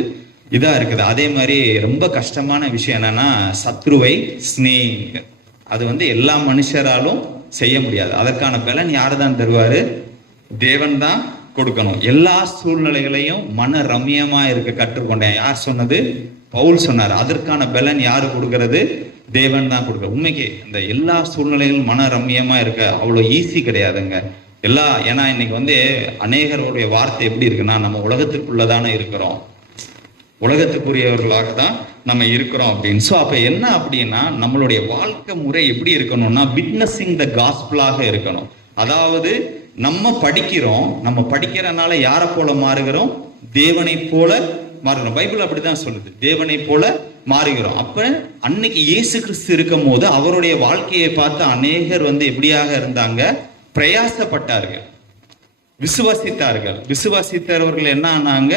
இதா இருக்குது. அதே மாதிரி ரொம்ப கஷ்டமான விஷயம் என்னன்னா, சத்ருவை ஸ்நேகிங்க. அது வந்து எல்லா மனுஷராலும் செய்ய முடியாது. அதற்கான பலன் யாரு தான் தருவாரு? தேவன் தான் கொடுக்கணும். எல்லா சூழ்நிலைகளையும் மன ரம்யமா இருக்க கற்றுக்கொண்டேன். யார் சொன்னது? பவுல் சொன்னார். அதற்கான பலன் யாரு கொடுக்கறது? தேவன் தான் கொடுக்க. உண்மைக்கு இந்த எல்லா சூழ்நிலைகளும் மன ரம்யமா இருக்க அவ்வளோ ஈஸி கிடையாதுங்க. ஏன்னா இன்னைக்கு வந்து அநேகருடைய வார்த்தை எப்படி இருக்குன்னா, நம்ம உலகத்துக்குள்ளதானே இருக்கிறோம், உலகத்துக்குரியவர்களாக தான் நம்ம இருக்கிறோம் அப்படின்னு. ஸோ அப்போ என்ன அப்படின்னா, நம்மளுடைய வாழ்க்கை முறை எப்படி இருக்கணும்னா, விட்னஸிங் த காஸ்பிளாக இருக்கணும். அதாவது நம்ம படிக்கிறனால யாரை போல மாறுகிறோம்? தேவனை போல மாறுகிறோம். பைபிள் அப்படிதான் சொல்லுது, தேவனை போல மாறுகிறோம். அப்ப அன்னைக்கு இயேசு கிறிஸ்து இருக்கும் போது அவருடைய வாழ்க்கையை பார்த்து அநேகர் வந்து எப்படியாக இருந்தாங்க? பிரயாசப்பட்டார்கள், விசுவாசித்தார்கள். விசுவாசித்தவர்கள் என்ன ஆனாங்க?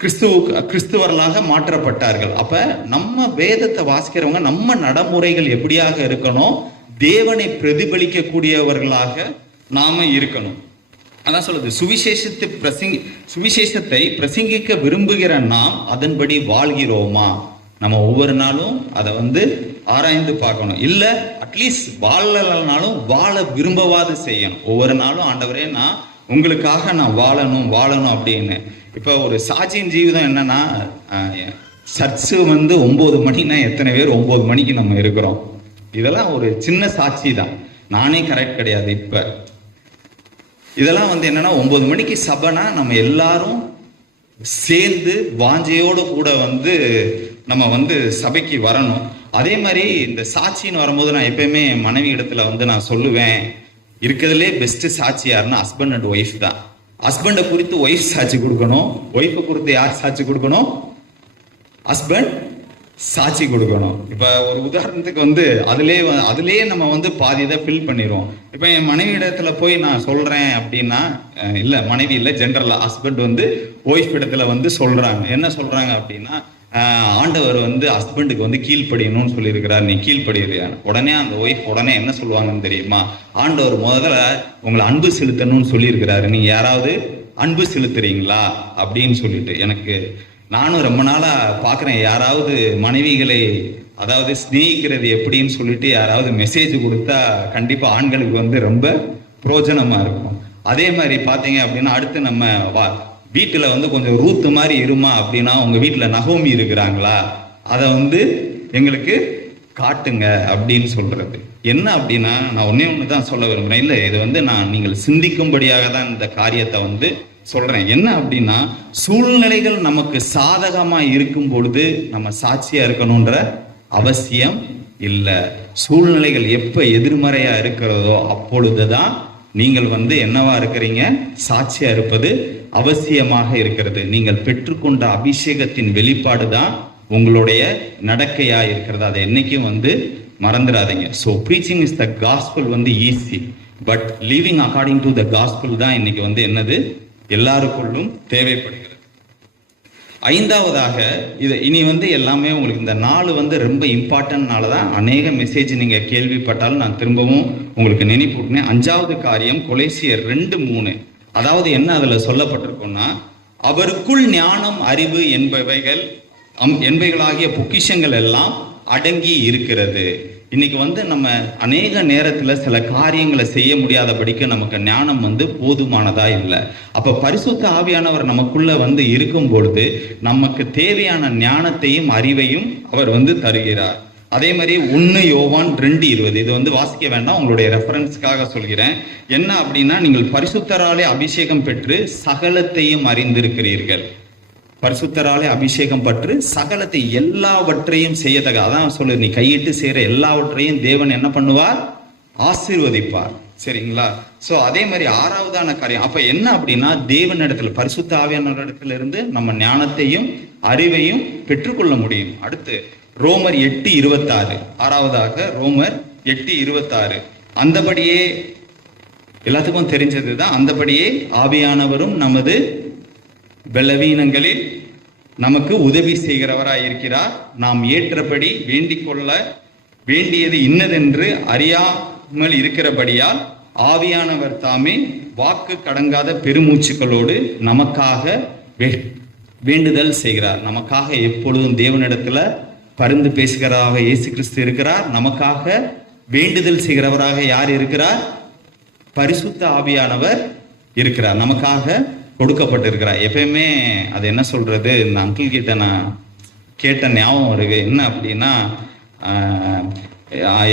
கிறிஸ்துவர்களாக மாற்றப்பட்டார்கள். அப்ப நம்ம வேதத்தை வாசிக்கிறவங்க நம்ம நடைமுறைகள் எப்படியாக இருக்கணும்? தேவனை பிரதிபலிக்க கூடியவர்களாக நாம இருக்கணும். அதான் சொல்லுது, சுவிசேஷத்தை பிரசங்கிக்க விரும்புகிற நாம் அதன்படி வாழ்கிறோமா? நம்ம ஒவ்வொரு நாளும் அதை வந்து ஆராய்ந்து பார்க்கணும். இல்ல அட்லீஸ்ட் வாழலனாலும் வாழ விரும்பவாது செய்யணும். ஒவ்வொரு நாளும் ஆண்டவரே, நான் உங்களுக்காக நான் வாழணும் அப்படின்னு. இப்ப ஒரு சாட்சியின் ஜீவிதம் என்னன்னா, சர்ச்சு வந்து 9 மணினா எத்தனை பேர் 9 மணிக்கு நம்ம இருக்கிறோம்? இதெல்லாம் ஒரு சின்ன சாட்சி தான். நானே கரெக்ட் கிடையாது. இப்ப இதெல்லாம் வந்து என்னன்னா, 9 மணிக்கு சபைனா நம்ம எல்லாரும் சேர்ந்து வாஞ்சையோடு கூட வந்து நம்ம வந்து சபைக்கு வரணும். அதே மாதிரி இந்த சாட்சின்னு வரும்போது நான் எப்பயுமே என் மனைவி இடத்துல வந்து நான் சொல்லுவேன், இருக்கிறதுலே பெஸ்ட் சாட்சி யாருன்னா ஹஸ்பண்ட் அண்ட் ஒய்ஃப் தான். ஹஸ்பண்டை குறித்து ஒய்ஃப் சாட்சி கொடுக்கணும், ஒய்ஃபை குறித்து யார் சாட்சி கொடுக்கணும்? ஹஸ்பண்ட் சாட்சி கொடுக்கணும். இப்ப ஒரு உதாரணத்துக்கு வந்து அதுலயே நம்ம வந்து பாதி இதை ஃபில் பண்ணிடுவோம். இப்ப என் மனைவி இடத்துல போய் நான் சொல்றேன் அப்படின்னா, இல்ல மனைவி இல்லை, ஜென்ரலா ஹஸ்பண்ட் வந்து ஒய்ஃப் இடத்துல வந்து சொல்றாங்க. என்ன சொல்றாங்க அப்படின்னா, ஆண்டவர் வந்து ஹஸ்பண்டுக்கு வந்து கீழ்ப்படியணும்னு சொல்லியிருக்கிறார், நீ கீழ்ப்படியா? உடனே அந்த ஒய்ஃப் உடனே என்ன சொல்லுவாங்கன்னு தெரியுமா? ஆண்டவர் முதல்ல உங்களை அன்பு செலுத்தணும்னு சொல்லியிருக்கிறாரு, நீங்க யாராவது அன்பு செலுத்துறீங்களா அப்படின்னு சொல்லிட்டு. நானும் ரொம்ப நாளா பாக்குறேன், யாராவது மனைவிகளை அதாவது ஸ்நேகிக்கிறது எப்படின்னு சொல்லிட்டு யாராவது மெசேஜ் கொடுத்தா கண்டிப்பா ஆண்களுக்கு வந்து ரொம்ப பிரயோஜனமா இருக்கும். அதே மாதிரி பாத்தீங்க அப்படின்னா, அடுத்து நம்ம வீட்டுல வந்து கொஞ்சம் ரூத்து மாதிரி இருமா அப்படின்னா, உங்க வீட்டுல நகோமி இருக்கிறாங்களா, அதை வந்து எங்களுக்கு காட்டுங்க அப்படின்னு சொல்றது. என்ன அப்படின்னா, நான் ஒன்னே ஒண்ணுதான் சொல்ல விரும்புறேன். இல்லை, இது வந்து நீங்கள் சிந்திக்கும்படியாக தான் இந்த காரியத்தை வந்து சொல்றேன். என்ன அப்படின்னா, சூழ்நிலைகள் நமக்கு சாதகமா இருக்கும் பொழுது நம்ம சாட்சியா இருக்கணும்ன்ற அவசியம் இல்லை. சூழ்நிலைகள் எப்ப எதிர்மறையா இருக்கிறதோ அப்பொழுதுதான் நீங்கள் என்னவா இருக்கிறீங்க, சாட்சியா இருப்பது அவசியமாக இருக்கிறது. நீங்கள் பெற்றுக்கொண்ட அபிஷேகத்தின் வெளிப்பாடு தான் உங்களுடைய நடக்கையா இருக்கிறது. அதை என்னைக்கும் மறந்துடாதீங்க. So preaching is the gospel easy, but living according to the gospel தான் இன்னைக்கு என்னது எல்லாருக்குள்ளும் தேவைப்படுகிறது. ஐந்தாவதாக இது இனி எல்லாமே உங்களுக்கு இந்த நாள் ரொம்ப இம்பார்ட்டன்ட்னால தான் அநேக மெசேஜ் நீங்க கேள்விப்பட்டாலும் நான் திரும்பவும் உங்களுக்கு நினைப்பூட்டினேன். 5வது காரியம் கொலேசியர் 2:3. அதாவது என்ன அதுல சொல்லப்பட்டிருக்கும்னா, அவருக்குள் ஞானம் அறிவு என்பவைகளாகிய பொக்கிஷங்கள் எல்லாம் அடங்கி இருக்கிறது. இன்னைக்கு நம்ம அநேக நேரத்துல சில காரியங்களை செய்ய முடியாதபடிக்கு நமக்கு ஞானம் போதுமானதா இல்லை. அப்ப பரிசுத்த ஆவியானவர் நமக்குள்ள இருக்கும் பொழுது நமக்கு தேவையான ஞானத்தையும் அறிவையும் அவர் தருகிறார். அதே மாதிரி 1 யோவான் 2:20 இது வாசிக்க வேண்டாம், உங்களுடைய ரெஃபரன்ஸ்க்காக சொல்கிறேன். என்ன அப்படின்னா, நீங்கள் பரிசுத்தராலே அபிஷேகம் பெற்று சகலத்தையும் அறிந்திருக்கிறீர்கள். பரிசுத்தராலே அபிஷேகம் பற்று சகலத்தை எல்லாவற்றையும் செய்யத்தக்க, அதான் சொல்லு, நீ கையிட்டு செய்யற எல்லாவற்றையும் தேவன் என்ன பண்ணுவார், ஆசீர்வதிப்பார். சரிங்களா? சோ அதே மாதிரி 6வதான காரியம் அப்ப என்ன அப்படின்னா, தேவன் இடத்துல பரிசுத்த ஆவியான இடத்துல இருந்து நம்ம ஞானத்தையும் அறிவையும் பெற்றுக்கொள்ள முடியும். அடுத்து ரோமர் 8:26. 6வதாக ரோமர் 8:26. அந்தபடியே எல்லாத்துக்கும் தெரிஞ்சதுதான், அந்தபடியே ஆவியானவரும் நமது பலவீனங்களில் நமக்கு உதவி செய்கிறவராய் இருக்கிறார். நாம் ஏற்றபடி வேண்டிக் கொள்ள வேண்டியது இன்னதென்று அறியாமல் இருக்கிறபடியால் ஆவியானவர் தாமே வாக்கு கடங்காத பெருமூச்சுக்களோடு நமக்காக வேண்டுதல் செய்கிறார். நமக்காக எப்பொழுதும் தேவனிடத்துல பரிந்து பேசுகிறவராக இயேசு கிறிஸ்து இருக்கிறார். நமக்காக வேண்டுதல் செய்கிறவராக யார் இருக்கிறார்? பரிசுத்த ஆவியானவர் இருக்கிறார். நமக்காக கொடுக்கப்பட்டிருக்கிறார். எப்பயுமே அது என்ன சொல்றது, இந்த அங்கிள் கிட்ட நான் கேட்ட ஞாபகம் இருக்கு. என்ன அப்படின்னா,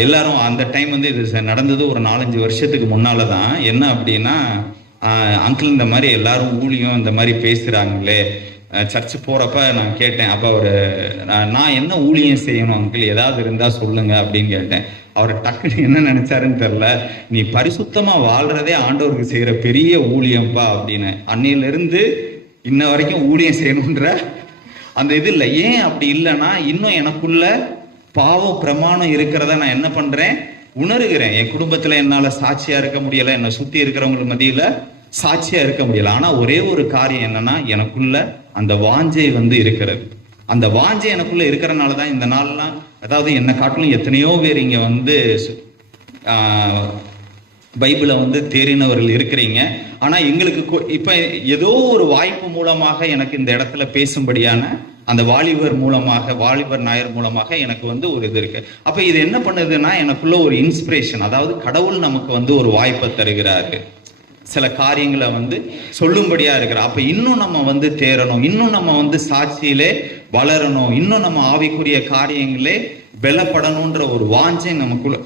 எல்லாரும் அந்த டைம் இது நடந்தது ஒரு 4-5 வருஷத்துக்கு முன்னால தான். என்ன அப்படின்னா, அங்கிள் இந்த மாதிரி எல்லாரும் ஊழியம் இந்த மாதிரி பேசுறாங்களே, சர்ச்சு போறப்ப நான் கேட்டேன். அப்ப அவரு, நான் என்ன ஊழியம் செய்யணும் அங்கிள், ஏதாவது இருந்தா சொல்லுங்க அப்படின்னு கேட்டேன். அவர் டக்குன்னு என்ன நினைச்சாருன்னு தெரியல, நீ பரிசுத்தமா வாழ்றதே ஆண்டவருக்கு செய்யற பெரிய ஊழியம்பா அப்படின்னு. அன்னையிலிருந்து இன்ன வரைக்கும் ஊழியம் செய்யணுன்ற அந்த இது இல்லை. ஏன் அப்படி இல்லைன்னா, இன்னும் எனக்குள்ள பாவ பிரமாணம் இருக்கிறத நான் என்ன பண்றேன், உணர்கிறேன். என் குடும்பத்துல என்னால சாட்சியா இருக்க முடியல, என்னை சுத்தி இருக்கிறவங்களுக்கு மத்தியில சாட்சியா இருக்க முடியல. ஆனா ஒரே ஒரு காரியம் என்னன்னா, எனக்குள்ள அந்த வாஞ்சை இருக்கிறது. அந்த வாஞ்சை எனக்குள்ள இருக்கிறனாலதான் இந்த நாள்லாம், அதாவது என்னை காட்டிலும் எத்தனையோ பேர் இங்க பைபிளை தேறினவர்கள் இருக்கிறீங்க. ஆனா எங்களுக்கு இப்ப ஏதோ ஒரு வாய்ப்பு மூலமாக எனக்கு இந்த இடத்துல பேசும்படியான அந்த வாலிபர் நாயர் மூலமாக எனக்கு ஒரு இது இருக்கு. அப்ப இது என்ன பண்ணுதுன்னா, எனக்குள்ள ஒரு இன்ஸ்பிரேஷன், அதாவது கடவுள் நமக்கு ஒரு வாய்ப்பை தருகிறாரு, சில காரியங்களை சொல்லும்படியா இருக்கிற. அப்ப இன்னும் நம்ம தேரணும், இன்னும் நம்ம சாட்சியிலே வளரணும், இன்னும் நம்ம ஆவிக்குரிய காரியங்களே பலப்படணும்ன்ற ஒரு வாஞ்சை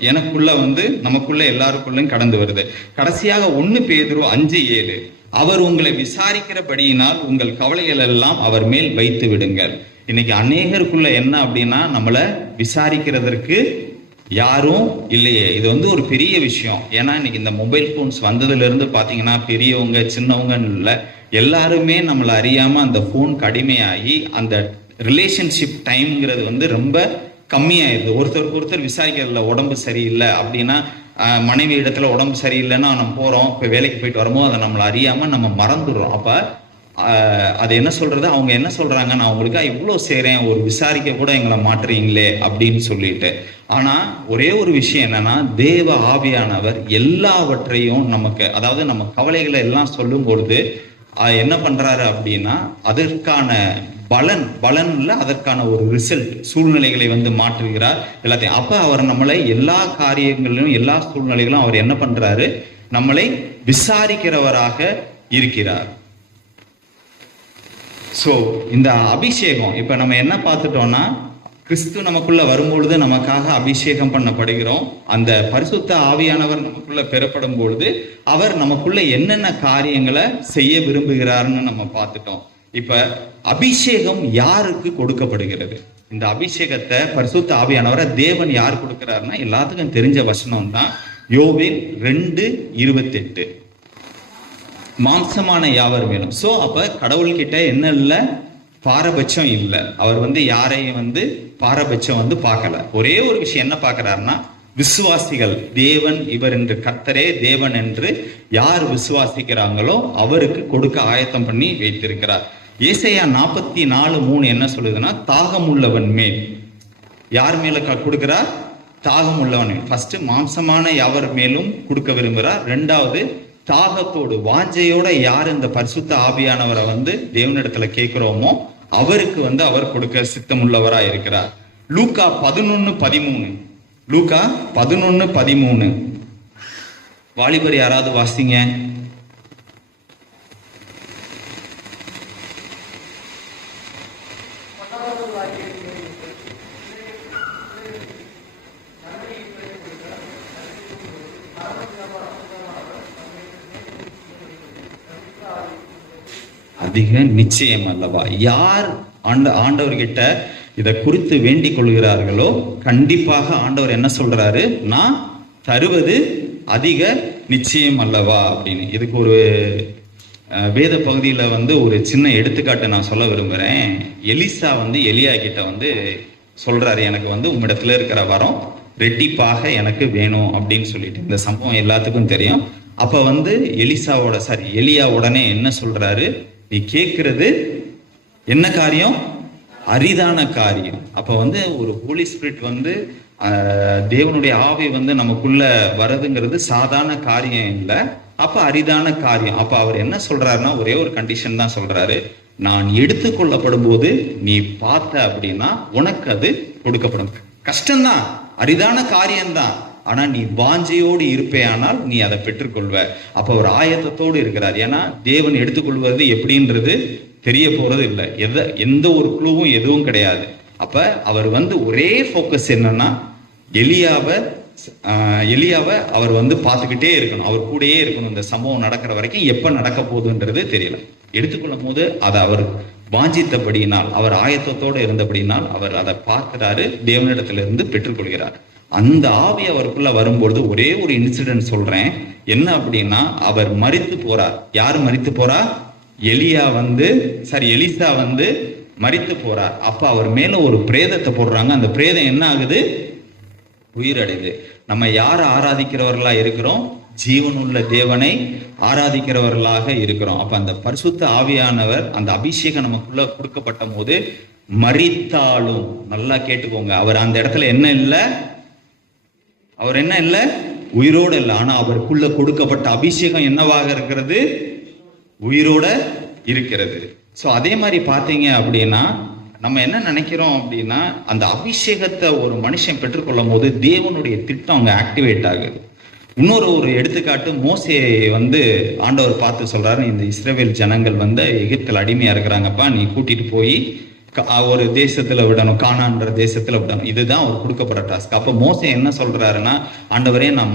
எனக்குள்ள நமக்குள்ள எல்லாருக்குள்ளும் கடந்து வருது. கடைசியாக 1 பேதுரு 5:7, அவர் உங்களை விசாரிக்கிறபடியினால் உங்கள் கவலைகள் எல்லாம் அவர் மேல் வைத்து விடுங்கள். இன்னைக்கு அநேகருக்குள்ள என்ன அப்படின்னா, நம்மளை விசாரிக்கிறதற்கு யாரும் இல்லையே. இது ஒரு பெரிய விஷயம். ஏன்னா இன்னைக்கு இந்த மொபைல் போன்ஸ் வந்ததுல இருந்து பாத்தீங்கன்னா, பெரியவங்க சின்னவங்கன்னு இல்லை, எல்லாருமே நம்மளை அறியாம அந்த போனுக்கு அடிமையாகி அந்த ரிலேஷன்ஷிப் டைம்ங்கிறது ரொம்ப கம்மியாயிருது. ஒருத்தருக்கு ஒருத்தர் விசாரிக்கிறதுல, உடம்பு சரியில்லை அப்படின்னா, மனைவி இடத்துல உடம்பு சரியில்லைன்னா நம்ம போறோம், இப்போ வேலைக்கு போயிட்டு வரும்போது அதை நம்மளை அறியாம நம்ம மறந்துடுறோம். அப்ப அது என்ன சொல்றது, அவங்க என்ன சொல்றாங்க, நான் உங்களுக்கு இவ்வளோ செய்றேன், ஒரு விசாரிக்க கூட எங்களை மாட்டுறீங்களே அப்படின்னு சொல்லிட்டு. ஆனா ஒரே ஒரு விஷயம் என்னன்னா, தேவ ஆவியானவர் எல்லாவற்றையும் நமக்கு, அதாவது நம்ம கவலைகளை எல்லாம் சொல்லும் பொழுது என்ன பண்றாரு அப்படின்னா, அதற்கான பலன் இல்லை, அதற்கான ஒரு ரிசல்ட், சூழ்நிலைகளை மாற்றுகிறார் எல்லாத்தையும். அப்ப அவர் நம்மளை எல்லா காரியங்களிலும் எல்லா சூழ்நிலைகளும் அவர் என்ன பண்றாரு, நம்மளை விசாரிக்கிறவராக இருக்கிறார். சோ இந்த அபிஷேகம் இப்ப நம்ம என்ன பார்த்துட்டோம்னா, கிறிஸ்து நமக்குள்ள வரும்பொழுது நமக்காக அபிஷேகம் பண்ணப்படுகிறோம். அந்த பரிசுத்த ஆவியானவர் நமக்குள்ள பெறப்படும் பொழுது அவர் நமக்குள்ள என்னென்ன காரியங்களை செய்ய விரும்புகிறார்னு நம்ம பார்த்துட்டோம். இப்ப அபிஷேகம் யாருக்கு கொடுக்கப்படுகிறது? இந்த அபிஷேகத்தை பரிசுத்த ஆவியானவரை தேவன் யார் கொடுக்கிறாருன்னா எல்லாத்துக்கும் தெரிஞ்ச வசனம் தான் யோவேல் 2:28. மாம்சமான யாவர் மேலும். சோ அப்ப கடவுள்கிட்ட என்ன இல்லை, பாரபட்சம் இல்லை. அவர் யாரையும் பாரபட்சம் பார்க்கல. ஒரே ஒரு விஷயம் என்ன பார்க்கிறாருன்னா விசுவாசிகள், தேவன் இவர் என்று, கர்த்தரே தேவன் என்று யார் விசுவாசிக்கிறாங்களோ அவருக்கு கொடுக்க ஆயத்தம் பண்ணி வைத்திருக்கிறார். ஏசாயா 44:3 என்ன சொல்லுதுன்னா தாகம் உள்ளவன் மேல். யார் மேல கொடுக்கிறார்? தாகம் உள்ளவன். ஃபர்ஸ்ட் மாம்சமான யாவர் மேலும் கொடுக்க விரும்புகிறார். ரெண்டாவது தாகத்தோடு வாஞ்சையோட யார் இந்த பரிசுத்த ஆவியானவரை தேவனிடத்துல கேட்கிறோமோ அவருக்கு அவர் கொடுக்க சித்தம் உள்ளவராய் இருக்கிறார். லூக்கா 11:13. லூக்கா 11:13 வாலிபர் யாராவது வாசிங்க. அதிக நிச்சயம் அல்லவா? யார் ஆண்டவர்கிட்ட இதை குறித்து வேண்டிக் கொள்கிறார்களோ கண்டிப்பாக ஆண்டவர் என்ன சொல்றாரு, நான் தருவது அதிக நிச்சயம் அல்லவா அப்படின்னு. இதுக்கு ஒரு வேத பகுதியில ஒரு சின்ன எடுத்துக்காட்டு நான் சொல்ல விரும்புறேன். எலிசா எலியா கிட்ட சொல்றாரு, எனக்கு உம்மிடத்துல இருக்கிற வரம் ரெட்டிப்பாக எனக்கு வேணும் அப்படின்னு சொல்லிட்டு. இந்த சம்பவம் எல்லாத்துக்கும் தெரியும். அப்ப எலியா உடனே என்ன சொல்றாரு, நீ கேட்கிறது என்ன காரியம்? அரிதான காரியம். அப்ப ஒரு ஹோலி ஸ்பிரிட் தேவனுடைய ஆவி நமக்குள்ள வரதுங்கிறது சாதாரண காரியம் இல்லை. அப்ப அரிதான காரியம். அப்ப அவர் என்ன சொல்றாருன்னா ஒரே ஒரு கண்டிஷன் தான் சொல்றாரு, நான் எடுத்துக்கொள்ளப்படும் போது நீ பார்த்த அப்படின்னா உனக்கு அது கொடுக்கப்படும். கஷ்டம்தான், அரிதான காரியம்தான், ஆனா நீ வாஞ்சையோடு இருப்பேயானால் நீ அதை பெற்றுக்கொள்வ. அப்ப ஒரு ஆயத்தத்தோடு இருக்கிறார். ஏன்னா தேவன் எடுத்துக்கொள்வது எப்படின்றது தெரிய போறது இல்லை, எந்த ஒரு குழுவும் எதுவும் கிடையாது. அப்ப அவர் ஒரே ஃபோக்கஸ் என்னன்னா எலியாவை அவர் பார்த்துக்கிட்டே இருக்கணும், அவர் கூடயே இருக்கணும். இந்த சம்பவம் நடக்கிற வரைக்கும் எப்ப நடக்க போகுதுன்றது தெரியல. எடுத்துக்கொள்ளும் போது அதை அவர் வாஞ்சித்தபடியினால், அவர் ஆயத்தத்தோடு இருந்தபடினால் அவர் அதை பார்க்கிறாரு, தேவனிடத்திலிருந்து பெற்றுக்கொள்கிறார். அந்த ஆவி அவருக்குள்ள வரும்பொழுது ஒரே ஒரு இன்சிடென்ட் சொல்றேன். என்ன அப்படின்னா அவர் மரித்து போறார். யார் மரித்து போறா? எலிசா மரித்து போறார். அப்ப அவர் மேல ஒரு பிரேதத்தை போடுறாங்க. அந்த பிரேதம் என்ன ஆகுது? உயிரடையுது. நம்ம யாரை ஆராதிக்கிறவர்களா இருக்கிறோம்? ஜீவனுள்ள தேவனை ஆராதிக்கிறவர்களாக இருக்கிறோம். அப்ப அந்த பரிசுத்த ஆவியானவர், அந்த அபிஷேகம் நமக்குள்ள கொடுக்கப்பட்ட போது மரித்தாலும், நல்லா கேட்டுக்கோங்க, அவர் அந்த இடத்துல என்ன இல்லை, அவர் என்ன இல்லை, உயிரோடு இல்லை. ஆனா அவருக்குள்ள கொடுக்கப்பட்ட அபிஷேகம் என்னவாக இருக்கிறது? உயிரோட இருக்கிறது. ஸோ அதே மாதிரி பார்த்தீங்க அப்படின்னா நம்ம என்ன நினைக்கிறோம் அப்படின்னா அந்த அபிஷேகத்தை ஒரு மனுஷன் பெற்றுக்கொள்ளும் போது தேவனுடைய திட்டம் அங்கே ஆக்டிவேட் ஆகுது. இன்னொரு எடுத்துக்காட்டு, மோசே ஆண்டவர் பார்த்து சொல்றாரு, இந்த இஸ்ரவேல் ஜனங்கள் எகிப்தில் அடிமையா இருக்கிறாங்கப்பா, நீ கூட்டிட்டு போய் ஒரு தேசத்துல விடணும், கானான்ற தேசத்துல விடணும். இதுதான் அவர் கொடுக்கப்பட்ட டாஸ்க். அப்ப மோசே என்ன சொல்றாருன்னா, ஆண்டவரே நான்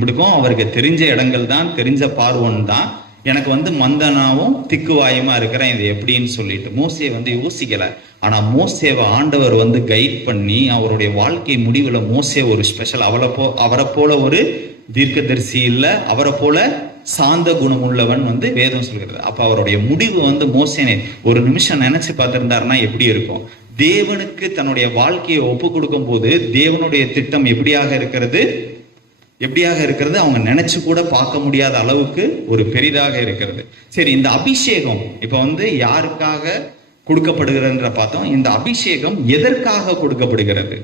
முடிக்கும், அவருக்கு தெரிஞ்ச இடங்கள் தான், தெரிஞ்ச பார்வன் தான், எனக்கு மந்தனாவும் திக்குவாயுமா இருக்கிறேன், இது எப்படின்னு சொல்லிட்டு மோசே யோசிக்கல. ஆனா மோசேவை ஆண்டவர் கைட் பண்ணி அவருடைய வாழ்க்கை முடிவுல மோசே ஒரு ஸ்பெஷல், அவரை போல ஒரு தீர்க்கதரிசி இல்லை, அவரை போல சாந்த குணம் உள்ளவன் வேதம் சொல்கிறது. அப்ப அவருடைய முடிவு மோசேனை ஒரு நிமிஷம் நினைச்சு பார்த்திருந்தாருன்னா எப்படி இருக்கும்? தேவனுக்கு தன்னுடைய வாழ்க்கையை ஒப்பு கொடுக்கும் போது தேவனுடைய திட்டம் எப்படியாக இருக்கிறது அவங்க நினைச்சு கூட பார்க்க முடியாத அளவுக்கு ஒரு பெரிதாக இருக்கிறது. சரி, இந்த அபிஷேகம் இப்ப யாருக்காக கொடுக்கப்படுகிறதுன்ற பார்த்தோம். இந்த அபிஷேகம் எதற்காக கொடுக்கப்படுகிறது?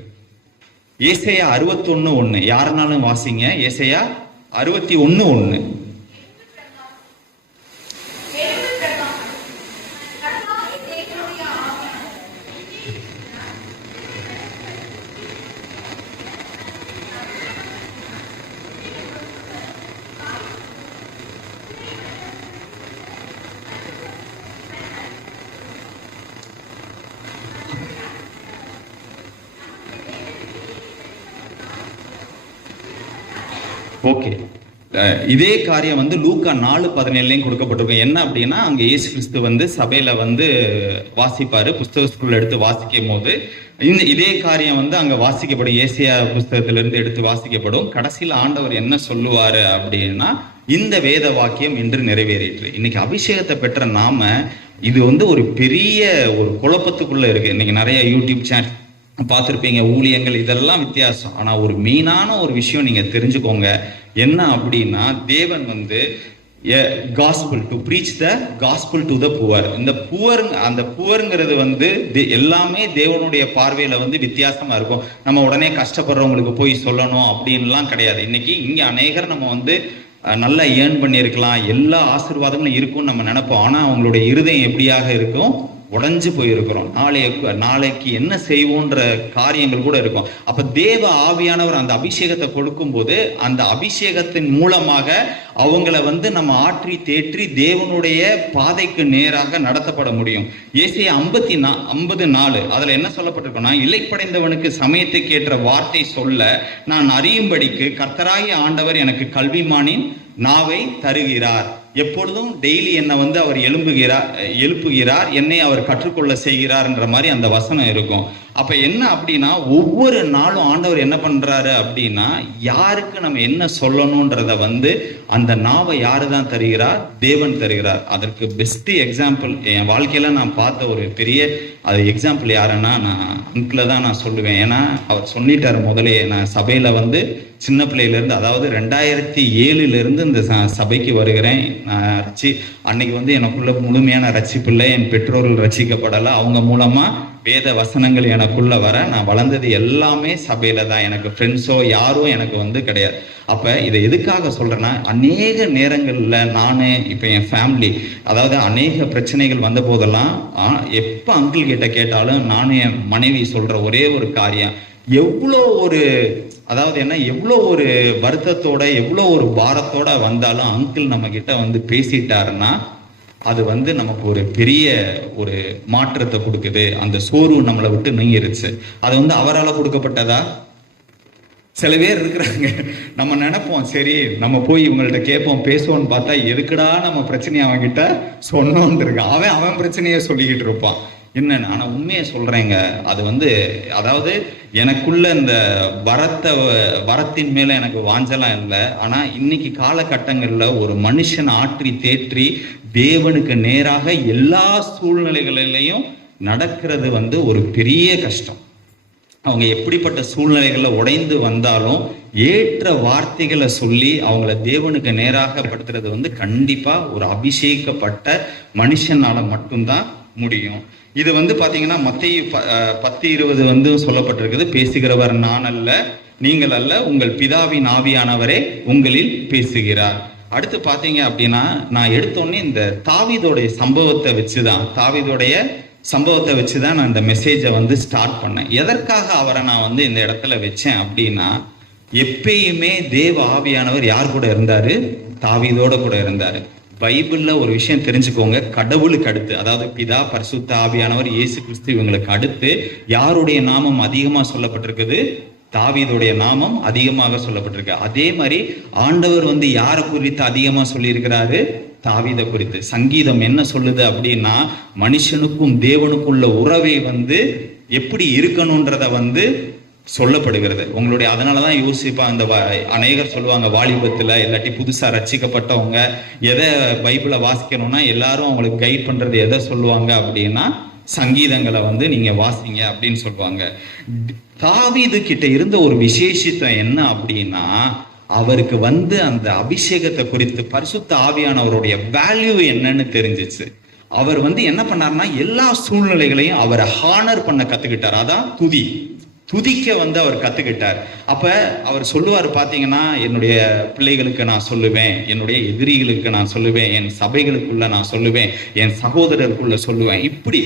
ஏசாயா 61:1 யாருனாலும் வாசிங்க. ஏசாயா 61:1. ஓகே. இதே காரியம் வந்து லூக்கா 4:17 கொடுக்கப்பட்டிருக்கும். என்ன அப்படின்னா, அங்க இயேசு கிறிஸ்து வந்து சபையில வந்து வாசிப்பாரு, புஸ்தகத்துக்குள்ள எடுத்து வாசிக்கும் போது இதே காரியம் வந்து அங்க வாசிக்கப்படும். ஏசியா புஸ்தகத்திலிருந்து எடுத்து வாசிக்கப்படும். கடைசியில் ஆண்டவர் என்ன சொல்லுவாரு அப்படின்னா, இந்த வேத வாக்கியம் இன்று நிறைவேறிற்று. இன்னைக்கு அபிஷேகத்தை பெற்ற நாம இது வந்து ஒரு பெரிய ஒரு குழப்பத்துக்குள்ள இருக்கு. இன்னைக்கு நிறைய யூடியூப் சேனல் பார்த்துருப்பீங்க, ஊழியங்கள், இதெல்லாம் வித்தியாசம். ஆனா ஒரு மெயினான ஒரு விஷயம் நீங்க தெரிஞ்சுக்கோங்க. என்ன அப்படின்னா, தேவன் வந்து gospel to preach the gospel to the poor. இந்த அந்த புவர்ங்கிறது வந்து எல்லாமே தேவனுடைய பார்வையில வந்து வித்தியாசமா இருக்கும். நம்ம உடனே கஷ்டப்படுறவங்களுக்கு போய் சொல்லணும் அப்படின்லாம் கிடையாது. இன்னைக்கு இங்க அநேகர் நம்ம வந்து நல்லா ஏர்ன் பண்ணியிருக்கலாம், எல்லா ஆசீர்வாதங்களும் இருக்கும்னு நம்ம நினைப்போம். ஆனா அவங்களுடைய இருதயம் எப்படியாக இருக்கும்? உடைஞ்சு போயிருக்கிறோம். நாளைக்கு என்ன செய்வோன்ற காரியங்கள் கூட இருக்கும். அப்ப தேவ ஆவியானவர் அந்த அபிஷேகத்தை கொடுக்கும் போது அந்த அபிஷேகத்தின் மூலமாக அவங்கள வந்து நம்ம ஆற்றி தேற்றி தேவனுடைய பாதைக்கு நேராக நடத்தப்பட முடியும். ஏசாயா 50:4 அதுல என்ன சொல்லப்பட்டிருக்குன்னா, இலைப்படைந்தவனுக்கு சமயத்துக்கு ஏற்ற வார்த்தை சொல்ல நான் அறியும்படிக்கு கர்த்தராகிய ஆண்டவர் எனக்கு கல்விமானின் நாவை தருகிறார். எப்பொழுதும் டெய்லி என்னை வந்து அவர் எழுப்புகிறார், என்னை அவர் கற்றுக்கொள்ள செய்கிறார்ன்ற மாதிரி அந்த வசனம் இருக்கும். அப்ப என்ன அப்படின்னா, ஒவ்வொரு நாளும் ஆண்டவர் என்ன பண்றாரு அப்படின்னா, யாருக்கு நம்ம என்ன சொல்லணும்ன்றத வந்து அந்த நாவை யாரு தான் தருகிறார்? தேவன் தருகிறார். அதற்கு பெஸ்ட் எக்ஸாம்பிள் என் வாழ்க்கையில நான் பார்த்த ஒரு பெரிய அது எக்ஸாம்பிள் யாருன்னா, நான் அங்கிளை தான் நான் சொல்லுவேன். ஏன்னா அவர் சொல்லிட்டார் முதலே. நான் சபையில வந்து சின்ன பிள்ளையிலேருந்து, அதாவது 2007 இந்த சபைக்கு வருகிறேன். நான் அன்னைக்கு வந்து எனக்குள்ள முழுமையான ரட்சிப்பு இல்லை, என் பெற்றோர்கள் ரட்சிக்கப்படலை. அவங்க மூலமா வேத வசனங்கள் எனக்குள்ள வர நான் வளர்ந்தது எல்லாமே சபையில தான். எனக்கு ஃப்ரெண்ட்ஸோ யாரும் எனக்கு வந்து கிடையாது. அப்ப இதை எதுக்காக சொல்றேன்னா, அநேக நேரங்கள்ல நானு இப்ப என் ஃபேமிலி, அதாவது அநேக பிரச்சனைகள் வந்த போதெல்லாம் எப்ப அங்கிள் கிட்ட கேட்டாலும் நானும் என் மனைவி சொல்ற ஒரே ஒரு காரியம், எவ்வளோ ஒரு அதாவது என்ன, எவ்வளோ ஒரு வருத்தத்தோட எவ்வளோ ஒரு பாரத்தோட வந்தாலும் அங்கிள் நம்ம கிட்ட வந்து பேசிட்டாருன்னா அது வந்து நமக்கு ஒரு பெரிய ஒரு மாற்றத்தை கொடுக்குது. அந்த சோர்வு நம்மளை விட்டு நீங்கிருச்சு. அது வந்து அவரால் கொடுக்கப்பட்டதா? சில பேர் இருக்கிறாங்க, நம்ம நினைப்போம் சரி நம்ம போய் இவங்கள்ட்ட கேட்போம் பேசுவோம்னு பார்த்தா எதுக்குடா நம்ம பிரச்சனையை அவன்கிட்ட சொன்னோன்னு இருக்கு. அவன் பிரச்சனையை சொல்லிக்கிட்டு இருப்பான். என்னன்னு, ஆனா உண்மையை சொல்றேங்க, அது வந்து அதாவது எனக்குள்ள இந்த வரத்தின் மேல எனக்கு வாஞ்சலாம் இல்லை. ஆனா இன்னைக்கு காலகட்டங்கள்ல ஒரு மனுஷன் ஆற்றி தேற்றி தேவனுக்கு நேராக எல்லா சூழ்நிலைகளிலையும் நடக்கிறது வந்து ஒரு பெரிய கஷ்டம். அவங்க எப்படிப்பட்ட சூழ்நிலைகள்ல உடைந்து வந்தாலும் ஏற்ற வார்த்தைகளை சொல்லி அவங்கள தேவனுக்கு நேராக படுத்துறது வந்து கண்டிப்பா ஒரு அபிஷேகப்பட்ட மனுஷனால மட்டும்தான் முடியும். இது வந்து பாத்தீங்கன்னா மத்தேயு 10:20 வந்து சொல்லப்பட்டிருக்குது, பேசுகிறவர் நான் அல்ல நீங்கள் அல்ல உங்கள் பிதாவின் ஆவியானவரே உங்களில் பேசுகிறார். அடுத்து பாத்தீங்க அப்படின்னா, நான் எடுத்தோடனே இந்த தாவீதோடைய சம்பவத்தை வச்சுதான் நான் இந்த மெசேஜை வந்து ஸ்டார்ட் பண்ணேன். எதற்காக அவரை நான் வந்து இந்த இடத்துல வச்சேன் அப்படின்னா, எப்பயுமே தேவ ஆவியானவர் யார் கூட இருந்தாரு? தாவீதோட கூட இருந்தாரு. பைபிள்ல ஒரு விஷயம் தெரிஞ்சுக்கோங்க, கடவுளுக்கு அடுத்து, அதாவது பிதா, பரிசுத்த ஆவியானவர், இயேசு கிறிஸ்து, இவங்களுக்கு அடுத்து யாருடைய நாமம் அதிகமா சொல்லப்பட்டிருக்குது? தாவீதுடைய நாமம் அதிகமாக சொல்லப்பட்டிருக்கு. அதே மாதிரி ஆண்டவர் வந்து யாரை குறித்து அதிகமா சொல்லியிருக்கிறாரு? தாவீதை குறித்து. சங்கீதம் என்ன சொல்லுது அப்படின்னா, மனுஷனுக்கும் தேவனுக்குள்ள உறவை வந்து எப்படி இருக்கணும்ன்றத வந்து சொல்லப்படுகிறது. உங்களுடைய அதனாலதான் யோசிப்பா அந்த அநேகர் சொல்லுவாங்க, வாலிபத்துல இல்லாட்டி புதுசா ரட்சிக்கப்பட்டவங்க எதை பைபிளை வாசிக்கணும்னா எல்லாரும் அவங்களுக்கு கைட் பண்றது எதை சொல்லுவாங்க அப்படின்னா, சங்கீதங்களை வந்து நீங்க வாசிங்க அப்படின்னு சொல்லுவாங்க. தாவீது கிட்ட இருந்த ஒரு விசேஷித்தம் என்ன அப்படின்னா, அவருக்கு வந்து அந்த அபிஷேகத்தை குறித்து பரிசுத்த ஆவியானவருடைய வேல்யூ என்னன்னு தெரிஞ்சிச்சு. அவர் வந்து என்ன பண்ணார்னா, எல்லா சூழ்நிலைகளையும் அவரை ஹானர் பண்ண கத்துக்கிட்டார். அதான் துதிக்க வந்து அவர் கத்துக்கிட்டார். அப்ப அவர் சொல்லுவார் பாத்தீங்கன்னா, என்னுடைய பிள்ளைகளுக்கு நான் சொல்லுவேன், என்னுடைய எதிரிகளுக்கு நான் சொல்லுவேன், என் சபைகளுக்குள்ள நான் சொல்லுவேன், என் சகோதரருக்குள்ள சொல்லுவேன். இப்படி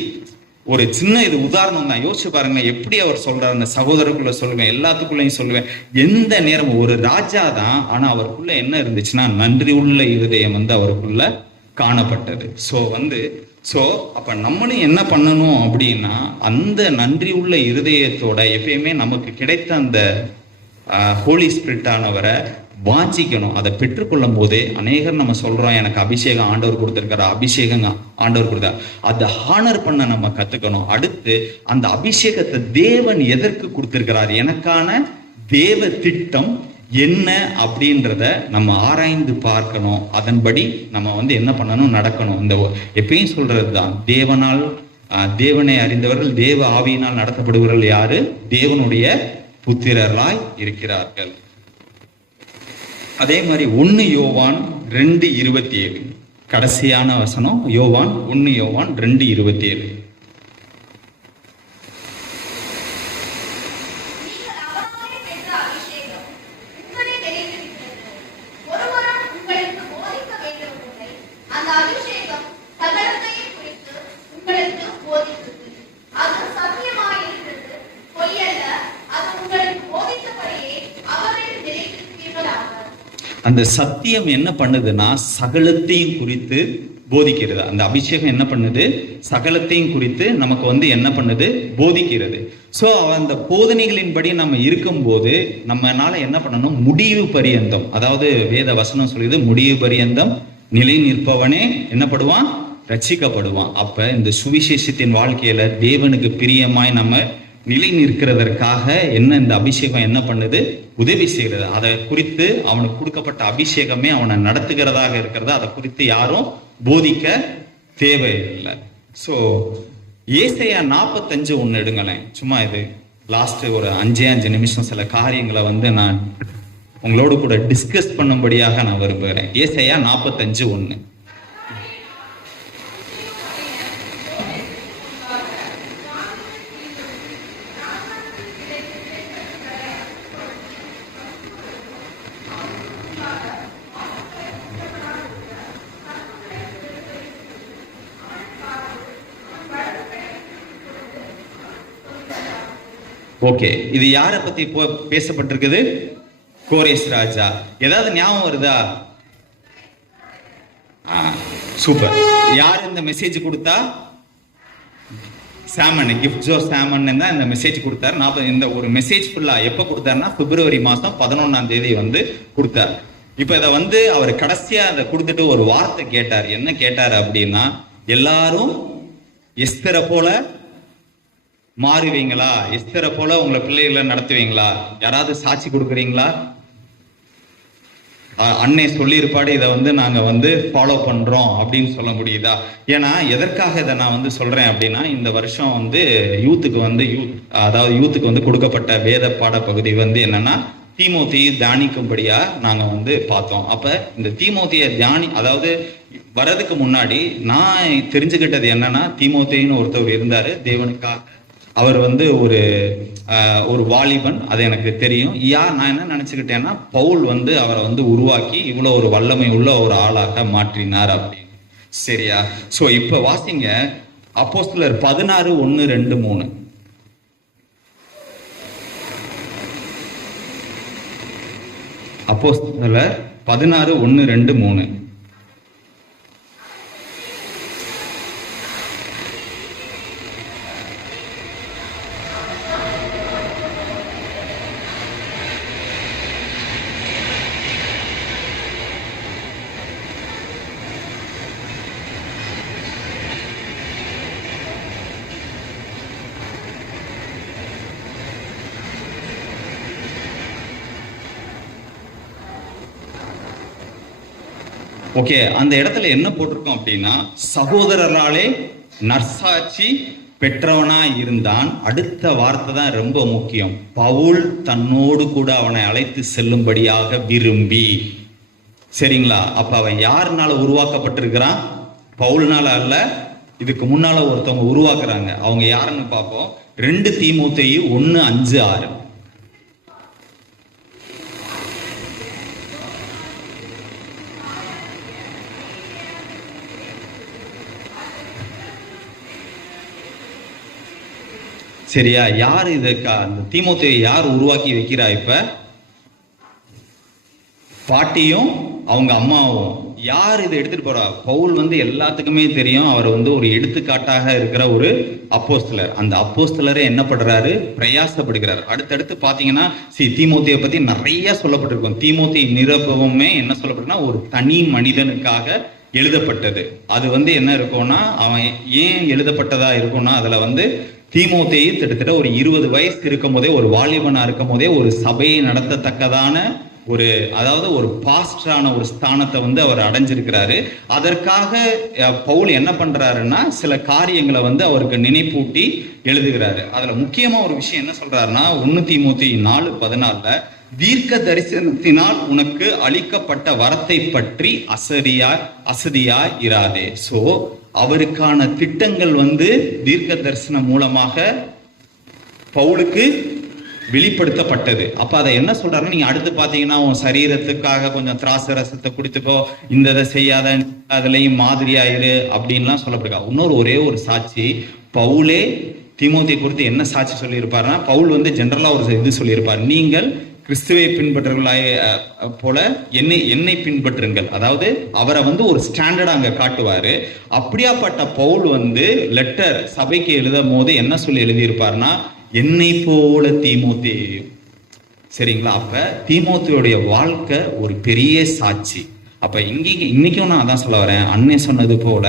ஒரு சின்ன இது உதாரணம் தான், யோசிச்சு பாருங்க எப்படி அவர் சொல்றாரு. அந்த சகோதரருக்குள்ள சொல்லுவேன், எல்லாத்துக்குள்ளயும் சொல்லுவேன். எந்த நேரமும் ஒரு ராஜா தான், ஆனா அவருக்குள்ள என்ன இருந்துச்சுன்னா நன்றி உள்ள இருதயம் வந்து அவருக்குள்ள காணப்பட்டது. அப்ப நம்மளும் என்ன பண்ணணும் அப்படின்னா, அந்த நன்றி உள்ள இருதயத்தோட எப்பயுமே நமக்கு கிடைத்த அந்த ஹோலி ஸ்பிரிட் ஆனவரை வாஞ்சிக்கணும். அதை பெற்றுக்கொள்ளும் போதே அநேகர் நம்ம சொல்றோம், எனக்கு அபிஷேகம் ஆண்டவர் கொடுத்திருக்கிற அபிஷேகம் ஆண்டவர் கொடுத்தா, அதை ஹானர் பண்ண நம்ம கத்துக்கணும். அடுத்து அந்த அபிஷேகத்தை தேவன் எதற்கு கொடுத்திருக்கிறார், எனக்கான தேவ திட்டம் என்ன அப்படின்றத நம்ம ஆராய்ந்து பார்க்கணும். அதன்படி நம்ம என்ன பண்ணணும், நடக்கணும். இந்த எப்பயும் சொல்றது தான், தேவனை அறிந்தவர்கள் தேவ ஆவியினால் நடத்தப்படுவர்கள் யாரு, தேவனுடைய புத்திரராய் இருக்கிறார்கள். அதே மாதிரி 1 யோவான் 2:27 கடைசியான வசனம். 1 யோவான் 2:27. அந்த சத்தியம் என்ன பண்ணுதுன்னா சகலத்தையும் குறித்து போதிக்கிறது. அந்த அபிஷேகம் என்ன பண்ணுது, சகலத்தையும் குறித்து நமக்கு என்ன பண்ணுது, போதிக்கிறது. ஸோ அந்த போதனைகளின்படி நம்ம இருக்கும்போது நம்மனால என்ன பண்ணணும், முடிவு பரியந்தம், அதாவது வேத வசனம் சொல்லுது, முடிவு பரியந்தம் நிலை நிற்பவனே என்னப்படுவான், ரட்சிக்கப்படுவான். அப்ப இந்த சுவிசேஷத்தின் வாழ்க்கையில தேவனுக்கு பிரியமாய் நம்ம நிலை நிற்கிறதற்காக இந்த அபிஷேகம் என்ன பண்ணுது, உதவி செய்கிறது. அதை குறித்து அவனுக்கு கொடுக்கப்பட்ட அபிஷேகமே அவனை நடத்துகிறதாக இருக்கிறது. அதை குறித்து யாரும் போதிக்க தேவையில்லை. ஸோ ஏசாயா 45:1 எடுங்களேன். சும்மா இது லாஸ்ட் ஒரு 5 நிமிஷம் சில காரியங்களை நான் உங்களோடு கூட டிஸ்கஸ் பண்ணும்படியாக நான் விரும்புகிறேன். ஏசாயா 45:1. ஓகே, இது யாரை பத்தி பேசப்பட்டிருக்குது, கோரேஸ் ராஜா. ஏதாவது ஞாபகம் வருதா? சூப்பர். யார் இந்த மெசேஜ் கொடுத்தா? சாமன், கிஃப்ட் ஜோ சாமன் தான் இந்த மெசேஜ் கொடுத்தாரு. இந்த ஒரு மெசேஜ் ஃபுல்லா எப்ப கொடுத்தாருன்னா பிப்ரவரி மாசம் 11ஆம் தேதி கொடுத்தார். இப்ப இதை அவர் கடைசியா அதை கொடுத்துட்டு ஒரு வார்த்தை கேட்டார். என்ன கேட்டாரு அப்படின்னா, எல்லாரும் எஸ்தரை போல மாறுவீங்களா, எஸ்தரை போல உங்களை பிள்ளைகளை நடத்துவீங்களா, யாராவது சாட்சி கொடுக்குறீங்களா? அன்னை சொல்லியிருப்பாடு, இதை நாங்க ஃபாலோ பண்றோம் அப்படின்னு சொல்ல முடியுதா? ஏன்னா எதற்காக இதை நான் சொல்றேன் அப்படின்னா, இந்த வருஷம் யூத்துக்கு கொடுக்கப்பட்ட வேத பாட பகுதி என்னன்னா, தீமோத்தியை தியானிக்கும்படியா நாங்க பார்த்தோம். அப்ப இந்த தீமோத்தியை அதாவது வர்றதுக்கு முன்னாடி நான் தெரிஞ்சுக்கிட்டது என்னன்னா, தீமோத்தேயுன்னு ஒருத்தவர் இருந்தாரு தேவனுக்காக. அவர் ஒரு வாலிபன், அது எனக்கு தெரியும். நான் என்ன நினைச்சுக்கிட்டேன்னா, பவுல் அவரை உருவாக்கி இவ்வளவு ஒரு வல்லமை உள்ள ஒரு ஆளாக மாற்றினார் அப்படின்னு. சரியா? சோ இப்ப வாசிங்க அப்போஸ்தலர் 16:1-2-3. அப்போஸ்தலர் 16:1-2-3. ஓகே, அந்த இடத்துல என்ன போட்டிருக்கோம் அப்படின்னா, சகோதரராலே நற்சாட்சி பெற்றவனா இருந்தான். அடுத்த வார்த்தை தான் ரொம்ப முக்கியம். பவுல் தன்னோடு கூட அவனை அழைத்து செல்லும்படியாக விரும்பி. சரிங்களா? அப்ப அவன் யாருனால உருவாக்கப்பட்டிருக்கிறான்? பவுல்னால அல்ல. இதுக்கு முன்னால ஒருத்தவங்க உருவாக்குறாங்க. அவங்க யாருன்னு பார்ப்போம். 2 தீமோத்தேயு 1:5-6. சரியா? யார் அந்த தீமோத்தேயை யார் உருவாக்கி வைக்கிறா? இப்ப பாட்டியும் அவங்க அம்மாவும். யார் இதை எடுத்துட்டு போறா? பவுல் வந்து எல்லாத்துக்குமே தெரியும், அவர் வந்து ஒரு எடுத்துக்காட்டாக இருக்கிற ஒரு அப்போஸ்தலர். அந்த அப்போஸ்தலரே என்ன பண்றாரு? பிரயாசப்படுகிறார். அடுத்தடுத்து பாத்தீங்கன்னா தீமோத்தேயை பத்தி நிறைய சொல்லப்பட்டிருக்கும். தீமோத்தேயு நிருபமே என்ன சொல்லப்பட்டிருக்குன்னா ஒரு தனி மனிதனுக்காக எழுதப்பட்டது. அது வந்து என்ன இருக்கும்னா, அவன் ஏன் எழுதப்பட்டதா இருக்கும்னா, அதுல வந்து தீமோத்தேயு கிட்டத்தட்ட ஒரு 20 வயசு இருக்கும் போதே, ஒரு வாலிபனா இருக்கும் போதே ஒரு சபையை நடத்தத்தக்கதான ஒரு, அதாவது ஒரு பாஸ்டரான ஒரு ஸ்தானத்தை வந்து அவர் அடைஞ்சிருக்கிறாரு. அதற்காக பவுல் என்ன பண்றாருன்னா சில காரியங்களை வந்து அவருக்கு நினைப்பூட்டி எழுதுகிறாரு. அதுல முக்கியமா ஒரு விஷயம் என்ன சொல்றாருன்னா 1 தீமோத்தேயு 4:14 தீர்க்க தரிசனத்தினால் உனக்கு அளிக்கப்பட்ட வரத்தை பற்றி அசதியாய் இராதே. சோ அவருக்கான திட்டங்கள் வந்து தீர்க்க தரிசனம் மூலமாக பவுலுக்கு வெளிப்படுத்தப்பட்டது. அப்ப அதை என்ன சொல்றாருன்னா, நீங்க அடுத்து பாத்தீங்கன்னா உன் சரீரத்துக்காக கொஞ்சம் திராட்சை ரசத்தை குடித்துக்கோ, இந்த இதை செய்யாத, அதுலயும் மாதிரியாயிரு அப்படின்லாம் சொல்லப்படுறா. இன்னொரு ஒரே ஒரு சாட்சி, பவுலே தீமோத்தேயு குறித்து என்ன சாட்சி சொல்லியிருப்பாருன்னா, பவுல் வந்து ஜெனரலா ஒரு இது சொல்லியிருப்பார், நீங்கள் கிறிஸ்துவை பின்பற்றுகளாய் போல என்னை பின்பற்றுங்கள். அதாவது அவரை வந்து ஒரு ஸ்டாண்டர்ட் அங்க காட்டுவாரு. அப்படியாப்பட்ட பவுல் வந்து லெட்டர் சபைக்கு எழுதும் போது என்ன சொல்லி எழுதியிருப்பார்னா, என்னை போல தீமோத்தேயு. சரிங்களா? அப்ப தீமோத்தேயுடைய வாழ்க்கை ஒரு பெரிய சாட்சி. அப்ப இன்னைக்கும் நான் அதான் சொல்ல வரேன், அன்னை சொன்னது போல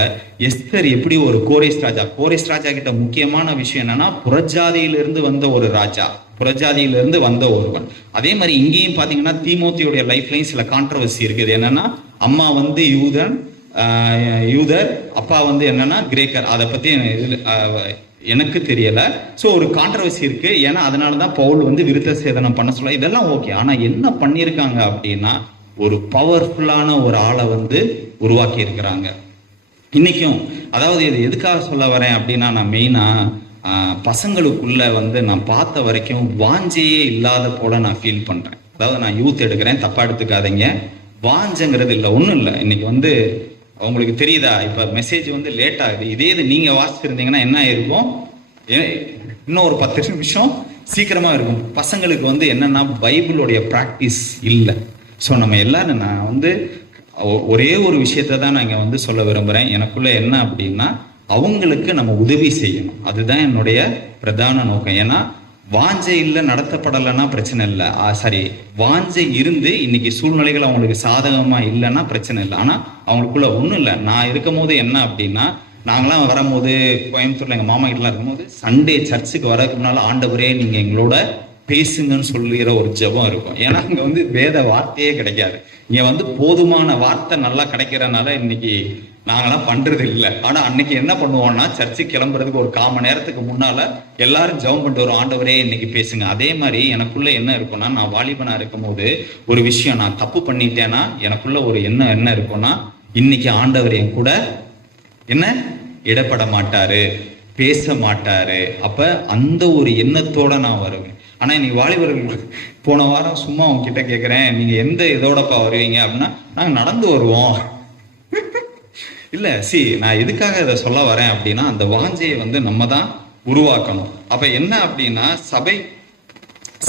எஸ்தர் எப்படி ஒரு கோரேஸ் ராஜா கிட்ட முக்கியமான விஷயம் என்னன்னா, புறஜாதியிலிருந்து வந்த ஒரு ராஜா, புறஜாதியிலிருந்து வந்த ஒருவன். அதே மாதிரி இங்கேயும் பாத்தீங்கன்னா தீமோத்தேயுடைய லைஃப்லயும் சில கான்ட்ரவர்சி இருக்குது. என்னன்னா, அம்மா வந்து யூதர், அப்பா வந்து என்னன்னா கிரேக்கர். அதை பத்தி எனக்கு தெரியல. ஸோ ஒரு கான்ட்ரவர்சி இருக்கு. ஏன்னா அதனாலதான் பவுல் வந்து விருத்த சேதனம் பண்ண சொல்ல. இதெல்லாம் ஓகே. ஆனா என்ன பண்ணியிருக்காங்க அப்படின்னா, ஒரு பவர்ஃபுல்லான ஒரு ஆளை வந்து உருவாக்கி இருக்கிறாங்க இன்னைக்கும். அதாவது இது எதுக்காக சொல்ல வரேன் அப்படின்னா, நான் மெயினா பசங்களுக்குள்ள வந்து நான் பார்த்த வரைக்கும் வாஞ்சையே இல்லாத போல நான் ஃபீல் பண்றேன். அதாவது நான் யூத் எடுக்கிறேன், தப்பா எடுத்துக்காதீங்க. வாஞ்சங்கிறது இல்லை, ஒன்றும் இல்லை. இன்னைக்கு வந்து உங்களுக்கு தெரியுதா, இப்ப மெசேஜ் வந்து லேட் ஆகுது. இதே இது நீங்க வாசிச்சிருந்தீங்கன்னா என்ன ஆயிருக்கும், இன்னும் ஒரு 10 நிமிஷம் சீக்கிரமா இருக்கும். பசங்களுக்கு வந்து என்னன்னா பைபிளுடைய பிராக்டிஸ் இல்லை. ஸோ நம்ம எல்லாரும், நான் வந்து ஒரே ஒரு விஷயத்த தான் நான் இங்கே வந்து சொல்ல விரும்புகிறேன். எனக்குள்ள என்ன அப்படின்னா, அவங்களுக்கு நம்ம உதவி செய்யணும். அதுதான் என்னுடைய பிரதான நோக்கம். ஏன்னா வாஞ்சை இல்லை, நடத்தப்படலைன்னா பிரச்சனை இல்லை. சரி, வாஞ்சை இருந்து இன்னைக்கு சூழ்நிலைகள் அவங்களுக்கு சாதகமாக இல்லைன்னா பிரச்சனை இல்லை. ஆனால் அவங்களுக்குள்ள ஒன்றும் இல்லை. நான் இருக்கும் போது என்ன அப்படின்னா, நாங்களாம் வரும்போது கோயம்புத்தூர்ல எங்கள் மாமா கிட்டலாம் இருக்கும்போது சண்டே சர்ச்சுக்கு வரதுக்கு முன்னால், ஆண்டவரே நீங்கள் எங்களோட பேசுங்கன்னு சொல்லிற ஒரு ஜெபம் இருக்கும். ஏன்னா இங்க வந்து வேத வார்த்தையே கிடைக்காது. இங்க வந்து போதுமான வார்த்தை நல்லா கிடைக்கிறனால இன்னைக்கு நாங்களாம் பண்றது இல்லை. ஆனா அன்னைக்கு என்ன பண்ணுவோம்னா, சர்ச்சுக்கு கிளம்புறதுக்கு ஒரு 1/4 மணி நேரத்துக்கு முன்னால எல்லாரும் ஜெபம் பண்ணிட்டு வரும், ஆண்டவரே இன்னைக்கு பேசுங்க. அதே மாதிரி எனக்குள்ள என்ன இருக்கும்னா, நான் வாலிபனா இருக்கும் போது ஒரு விஷயம் நான் தப்பு பண்ணிட்டேன்னா எனக்குள்ள ஒரு என்ன இருக்கும்னா, இன்னைக்கு ஆண்டவர் என் கூட என்ன இடப்பட மாட்டாரு, பேச மாட்டாரு. அப்ப அந்த ஒரு எண்ணத்தோட நான் வருவேன். ஆனா இன்னைக்கு வாலிபர்கள், போன வாரம் சும்மா உங்ககிட்ட கேட்கிறேன், நீங்க எந்த இதோடப்பா வருவீங்க அப்படின்னா, நாங்க நடந்து வருவோம். இல்ல, நான் எதுக்காக இதை சொல்ல வரேன் அப்படின்னா, அந்த வாஞ்சையை வந்து நம்ம தான் உருவாக்கணும். அப்ப என்ன அப்படின்னா,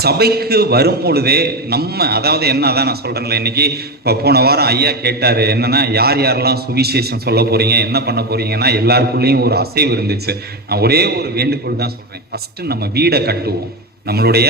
சபைக்கு வரும் பொழுதே நம்ம, அதாவது என்ன, அதான் நான் சொல்றேன்ல, இன்னைக்கு இப்போ போன வாரம் ஐயா கேட்டாரு, என்னன்னா யாரெல்லாம் சுவிசேஷம் சொல்ல போறீங்க, என்ன பண்ண போறீங்கன்னா, எல்லாருக்குள்ளேயும் ஒரு அசைவு இருந்துச்சு. நான் ஒரே ஒரு வேண்டுகோள் தான் சொல்றேன், ஃபர்ஸ்ட் நம்ம வீடை கட்டுவோம், நம்மளுடைய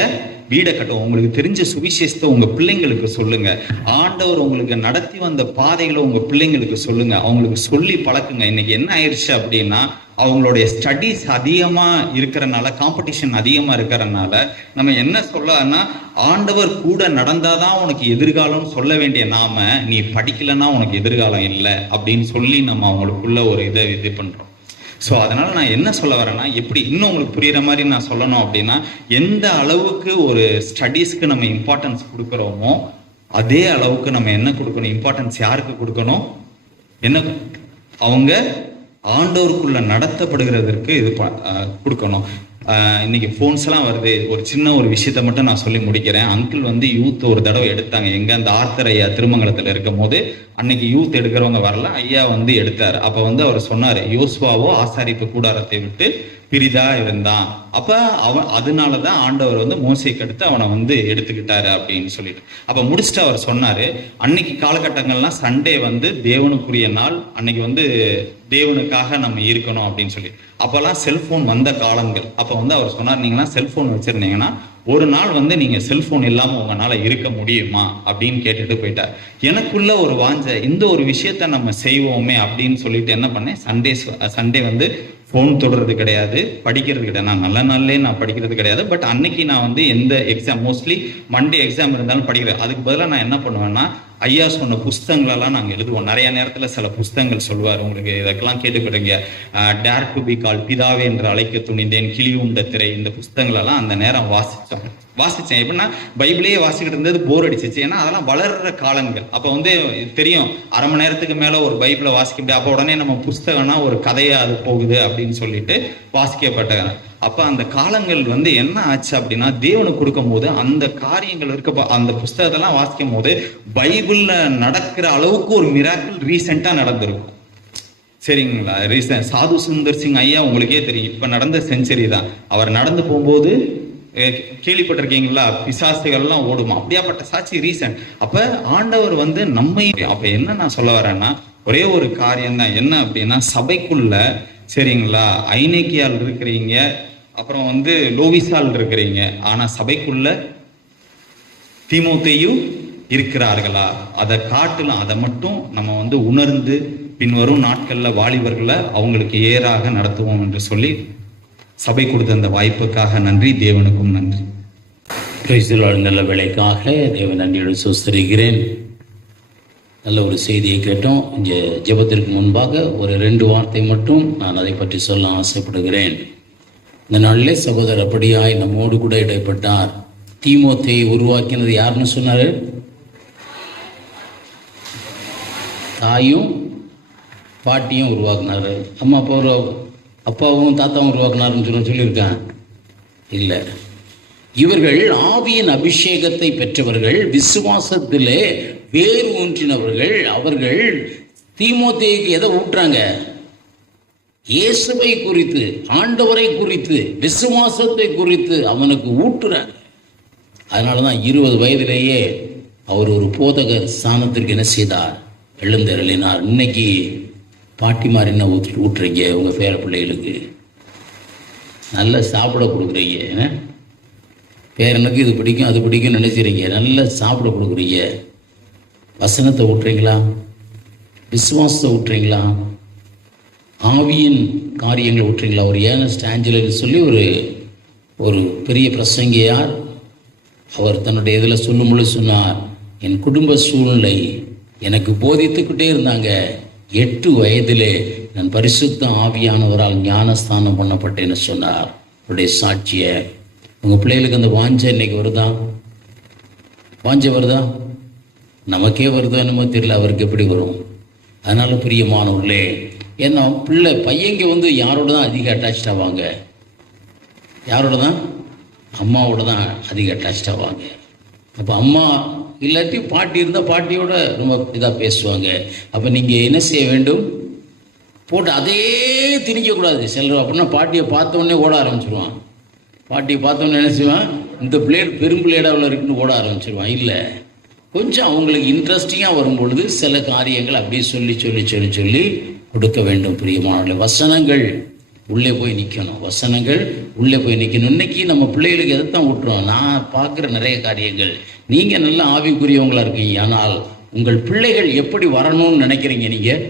வீடை கட்டுவோம். உங்களுக்கு தெரிஞ்ச சுவிசேஷத்தை உங்க பிள்ளைங்களுக்கு சொல்லுங்க. ஆண்டவர் உங்களுக்கு நடத்தி வந்த பாதைகளை உங்க பிள்ளைங்களுக்கு சொல்லுங்க, அவங்களுக்கு சொல்லி பழக்குங்க. இன்னைக்கு என்ன ஆயிடுச்சு அப்படின்னா, அவங்களுடைய ஸ்டடீஸ் அதிகமா இருக்கிறனால, காம்படிஷன் அதிகமா இருக்கிறனால, நம்ம என்ன சொல்லனா, ஆண்டவர் கூட நடந்தாதான் உனக்கு எதிர்காலம் சொல்ல வேண்டிய நாம, நீ படிக்கலன்னா உனக்கு எதிர்காலம் இல்லை அப்படின்னு சொல்லி நம்ம அவங்களுக்குள்ள ஒரு இதை இது பண்றோம். ஸோ அதனால நான் என்ன சொல்ல வரேன்னா, எப்படி இன்னும் உங்களுக்கு புரியுற மாதிரி நான் சொல்லணும் அப்படின்னா, எந்த அளவுக்கு ஒரு ஸ்டடீஸ்க்கு நம்ம இம்பார்ட்டன்ஸ் கொடுக்குறோமோ அதே அளவுக்கு நம்ம என்ன கொடுக்கணும், இம்பார்ட்டன்ஸ் யாருக்கு கொடுக்கணும், என்ன, அவங்க ஆண்டவருக்குள்ள நடத்தப்படுகிறதற்கு இது கொடுக்கணும். இன்னைக்கு ஃபோன்ஸ் எல்லாம் வருது. ஒரு சின்ன ஒரு விஷயத்த மட்டும் நான் சொல்லி முடிக்கிறேன். அங்கிள் வந்து யூத் ஒரு தடவை எடுத்தாங்க, எங்க அந்த ஆர்த்தர் ஐயா திருமங்கலத்துல இருக்கும் போது. அன்னைக்கு யூத் எடுக்கிறவங்க வரல, ஐயா வந்து எடுத்தாரு. அப்ப வந்து அவர் சொன்னாரு, யோசுவாவோ ஆசாரிப்பு கூடாரத்தை விட்டு பிரிதா இருந்தான். அப்ப அவன் அதனாலதான் ஆண்டவர் வந்து மோசேக்கு அடுத்து அவனை வந்து எடுத்துக்கிட்டாரு அப்படின்னு சொல்லிட்டு அப்ப முடிச்சுட்டு அவர் சொன்னாரு, அன்னைக்கு காலகட்டங்கள்லாம் சண்டே வந்து தேவனுக்குரிய நாள், அன்னைக்கு வந்து தேவனுக்காக நம்ம இருக்கணும் அப்படின்னு சொல்லி. அப்பெல்லாம் செல்போன் வந்த காலங்கள். அப்ப வந்து அவர் சொன்னார், நீங்களாம் செல்போன் வச்சிருந்தீங்கன்னா ஒரு நாள் வந்து நீங்க செல்போன் இல்லாம உங்களால இருக்க முடியுமா அப்படின்னு கேட்டுட்டு போயிட்டார். எனக்குள்ள ஒரு வாஞ்ச, இந்த ஒரு விஷயத்த நம்ம செய்வோமே அப்படின்னு சொல்லிட்டு என்ன பண்ணேன், சண்டே வந்து ஃபோன் தொடுறது கிடையாது, படிக்கிறது கிடையாது. நான் நல்ல நாள்லேயே நான் படிக்கிறது கிடையாது. பட் அன்னைக்கு நான் வந்து எந்த எக்ஸாம், மோஸ்ட்லி மண்டே எக்ஸாம் இருந்தாலும் படிக்கிறேன். அதுக்கு பதிலாக நான் என்ன பண்ணுவேன்னா, ஐயா சொன்ன புஸ்தகங்களெல்லாம் நாங்கள் எழுதுவோம். நிறைய நேரத்தில் சில புஸ்தகங்கள் சொல்லுவார், உங்களுக்கு இதற்கெல்லாம் கேட்டுக்கிடுங்க. டேர் டு பி கால், பிதாவே என்று அழைக்க துணிந்தேன், கிளி உண்ட திரை, இந்த புஸ்தகங்களெல்லாம் அந்த நேரம் வாசித்தேன். எப்படின்னா பைபிளையே வாசிக்கிட்டு இருந்தது போர் அடிச்சிச்சு. ஏன்னா அதெல்லாம் வளர்ற காலங்கள். அப்போ வந்து தெரியும், அரை மணி நேரத்துக்கு மேலே ஒரு பைபிளை வாசிக்க முடியாது. அப்போ உடனே நம்ம புஸ்தகம்னா ஒரு கதையா அது போகுது அப்படின்னு சொல்லிட்டு வாசிக்கப்பட்ட. அப்ப அந்த காலங்கள் வந்து என்ன ஆச்சு அப்படின்னா, தேவனுக்கு கொடுக்கும் போது அந்த காரியங்கள் இருக்க, அந்த புஸ்தகத்தெல்லாம் வாசிக்கும் போது பைபிள்ல நடக்கிற அளவுக்கு ஒரு மிராக்கிள் ரீசெண்டா நடந்திருக்கும். சரிங்களா? ரீசெண்ட் சாது சுந்தர் சிங் ஐயா உங்களுக்கே தெரியும், இப்ப நடந்த செஞ்சுரி தான். அவர் நடந்து போகும்போது கேள்விப்பட்டிருக்கீங்களா, பிசாசுகள்லாம் ஓடுமா, அப்படியாப்பட்ட சாட்சி ரீசெண்ட். அப்ப ஆண்டவர் வந்து நம்மை, அப்ப என்ன நான் சொல்ல வரேன்னா, ஒரே ஒரு காரியம் தான். என்ன அப்படின்னா, சபைக்குள்ள சரிங்களா ஐநேக்கியால் இருக்கிறீங்க, அப்புறம் வந்து லோவிசால் இருக்கிறீங்க, ஆனா சபைக்குள்ள தீமோத்தேயு இருக்கிறார்களா? அதை காட்டலாம். அதை மட்டும் நம்ம வந்து உணர்ந்து பின்வரும் நாட்கள்ல வாலிபர்களை அவங்களுக்கு ஏறாக நடத்துவோம் என்று சொல்லி சபை கொடுத்த அந்த வாய்ப்புக்காக நன்றி. தேவனுக்கும் நன்றி. நல்ல வேலைக்காக தேவன் நன்றியோடு சோஸ்தரிக்கிறேன். நல்ல ஒரு செய்தியை கேட்டோம். இங்கே ஜெபத்திற்கு முன்பாக ஒரு 2 வார்த்தை மட்டும் நான் அதை பற்றி சொல்ல ஆசைப்படுகிறேன். இந்த நாளிலே சகோதரர் அப்படியாய் நம்மோடு கூட இடைப்பட்டார். தீமோத்தேயை உருவாக்கினது யாருன்னு சொன்னாரு? தாயும் பாட்டியும் உருவாக்குனாரு. அப்பாவும் தாத்தாவும் உருவாக்குனாருன்னு சொல்லியிருக்கான். இல்லை, இவர்கள் ஆவியின் அபிஷேகத்தை பெற்றவர்கள், விசுவாசத்திலே வேறு ஊன்றினவர்கள். அவர்கள் தீமோத்தேயுக்கு எதை ஊட்டுறாங்க? இயேசுவை குறித்து, ஆண்டவரை குறித்து, விசுவாசத்தை குறித்து அவனுக்கு ஊட்டுறாங்க. அதனால தான் 20 வயதிலேயே அவர் ஒரு போதகர் ஸ்தானத்திற்கு என்ன செய்தார்? எழுந்தருளினார். இன்னைக்கு பாட்டிமார் என்ன ஊட்டுறீங்க உங்கள் பேர பிள்ளைகளுக்கு? நல்லா சாப்பிட கொடுக்குறீங்க. பேரனுக்கு இது பிடிக்கும் அது பிடிக்கும் நினைச்சிறீங்க, நல்லா சாப்பிட கொடுக்குறீங்க. வசனத்தை ஊட்டுறீங்களா? விசுவாசத்தை ஊட்டுறீங்களா? ஆவியின் காரியங்களை ஊட்டுறீங்களா? ஒரு ஏர்னஸ்ட் ஆஞ்சலன்னு சொல்லி ஒரு பெரிய பிரசங்கியார், அவர் தன்னுடைய இதில் சொல்லும்பொழுது சொன்னார், என் குடும்ப சூழ்நிலை எனக்கு போதித்துக்கிட்டே இருந்தாங்க. 8 வயதிலே நான் பரிசுத்த ஆவியானவரால் ஞானஸ்தானம் பண்ணப்பட்டேன்னு சொன்னார். அவருடைய சாட்சியை உங்கள் பிள்ளைகளுக்கு அந்த வாஞ்சை இன்னைக்கு வருதா? வாஞ்சை வருதா? நமக்கே வருதோ என்னமோ தெரியல, அவருக்கு எப்படி வரும்? அதனால பிரியமானவர்களே, ஏன்னா பையங்க வந்து யாரோட தான் அதிக அட்டாச் ஆவாங்க? யாரோட தான்? அம்மாவோட தான் அதிக அட்டாச் ஆவாங்க. அப்போ அம்மா இல்லாட்டி பாட்டி இருந்தால் பாட்டியோட ரொம்ப இதாக பேசுவாங்க. அப்போ நீங்கள் என்ன செய்ய வேண்டும்? போட்டு அதே திணிக்கக்கூடாது. சிலர் அப்படின்னா பாட்டியை பார்த்தோன்னே ஓட ஆரம்பிச்சிடுவான். பாட்டியை பார்த்தோன்னே என்ன செய்வான்? இந்த பிளேட் பெரும் பிளேடாவில் இருக்குன்னு ஓட ஆரம்பிச்சிடுவான். இல்லை, கொஞ்சம் அவங்களுக்கு இன்ட்ரெஸ்டிங்காக வரும்பொழுது சில காரியங்கள் அப்படியே சொல்லி கொடுக்க வேண்டும். பிரியமானவர்களே, வசனங்கள் உள்ளே போய் நிற்கணும். வசனங்கள் உள்ளே போய் நிற்கணும். இன்னைக்கு நம்ம பிள்ளைகளுக்கு எதைத்தான் விட்டுறோம்? நான் பார்க்குற நிறைய காரியங்கள், நீங்கள் நல்ல ஆவிக்குரியவங்களாக இருக்கீங்க, ஆனால் உங்கள் பிள்ளைகள் எப்படி வரணும்னு நினைக்கிறீங்க? நீங்கள்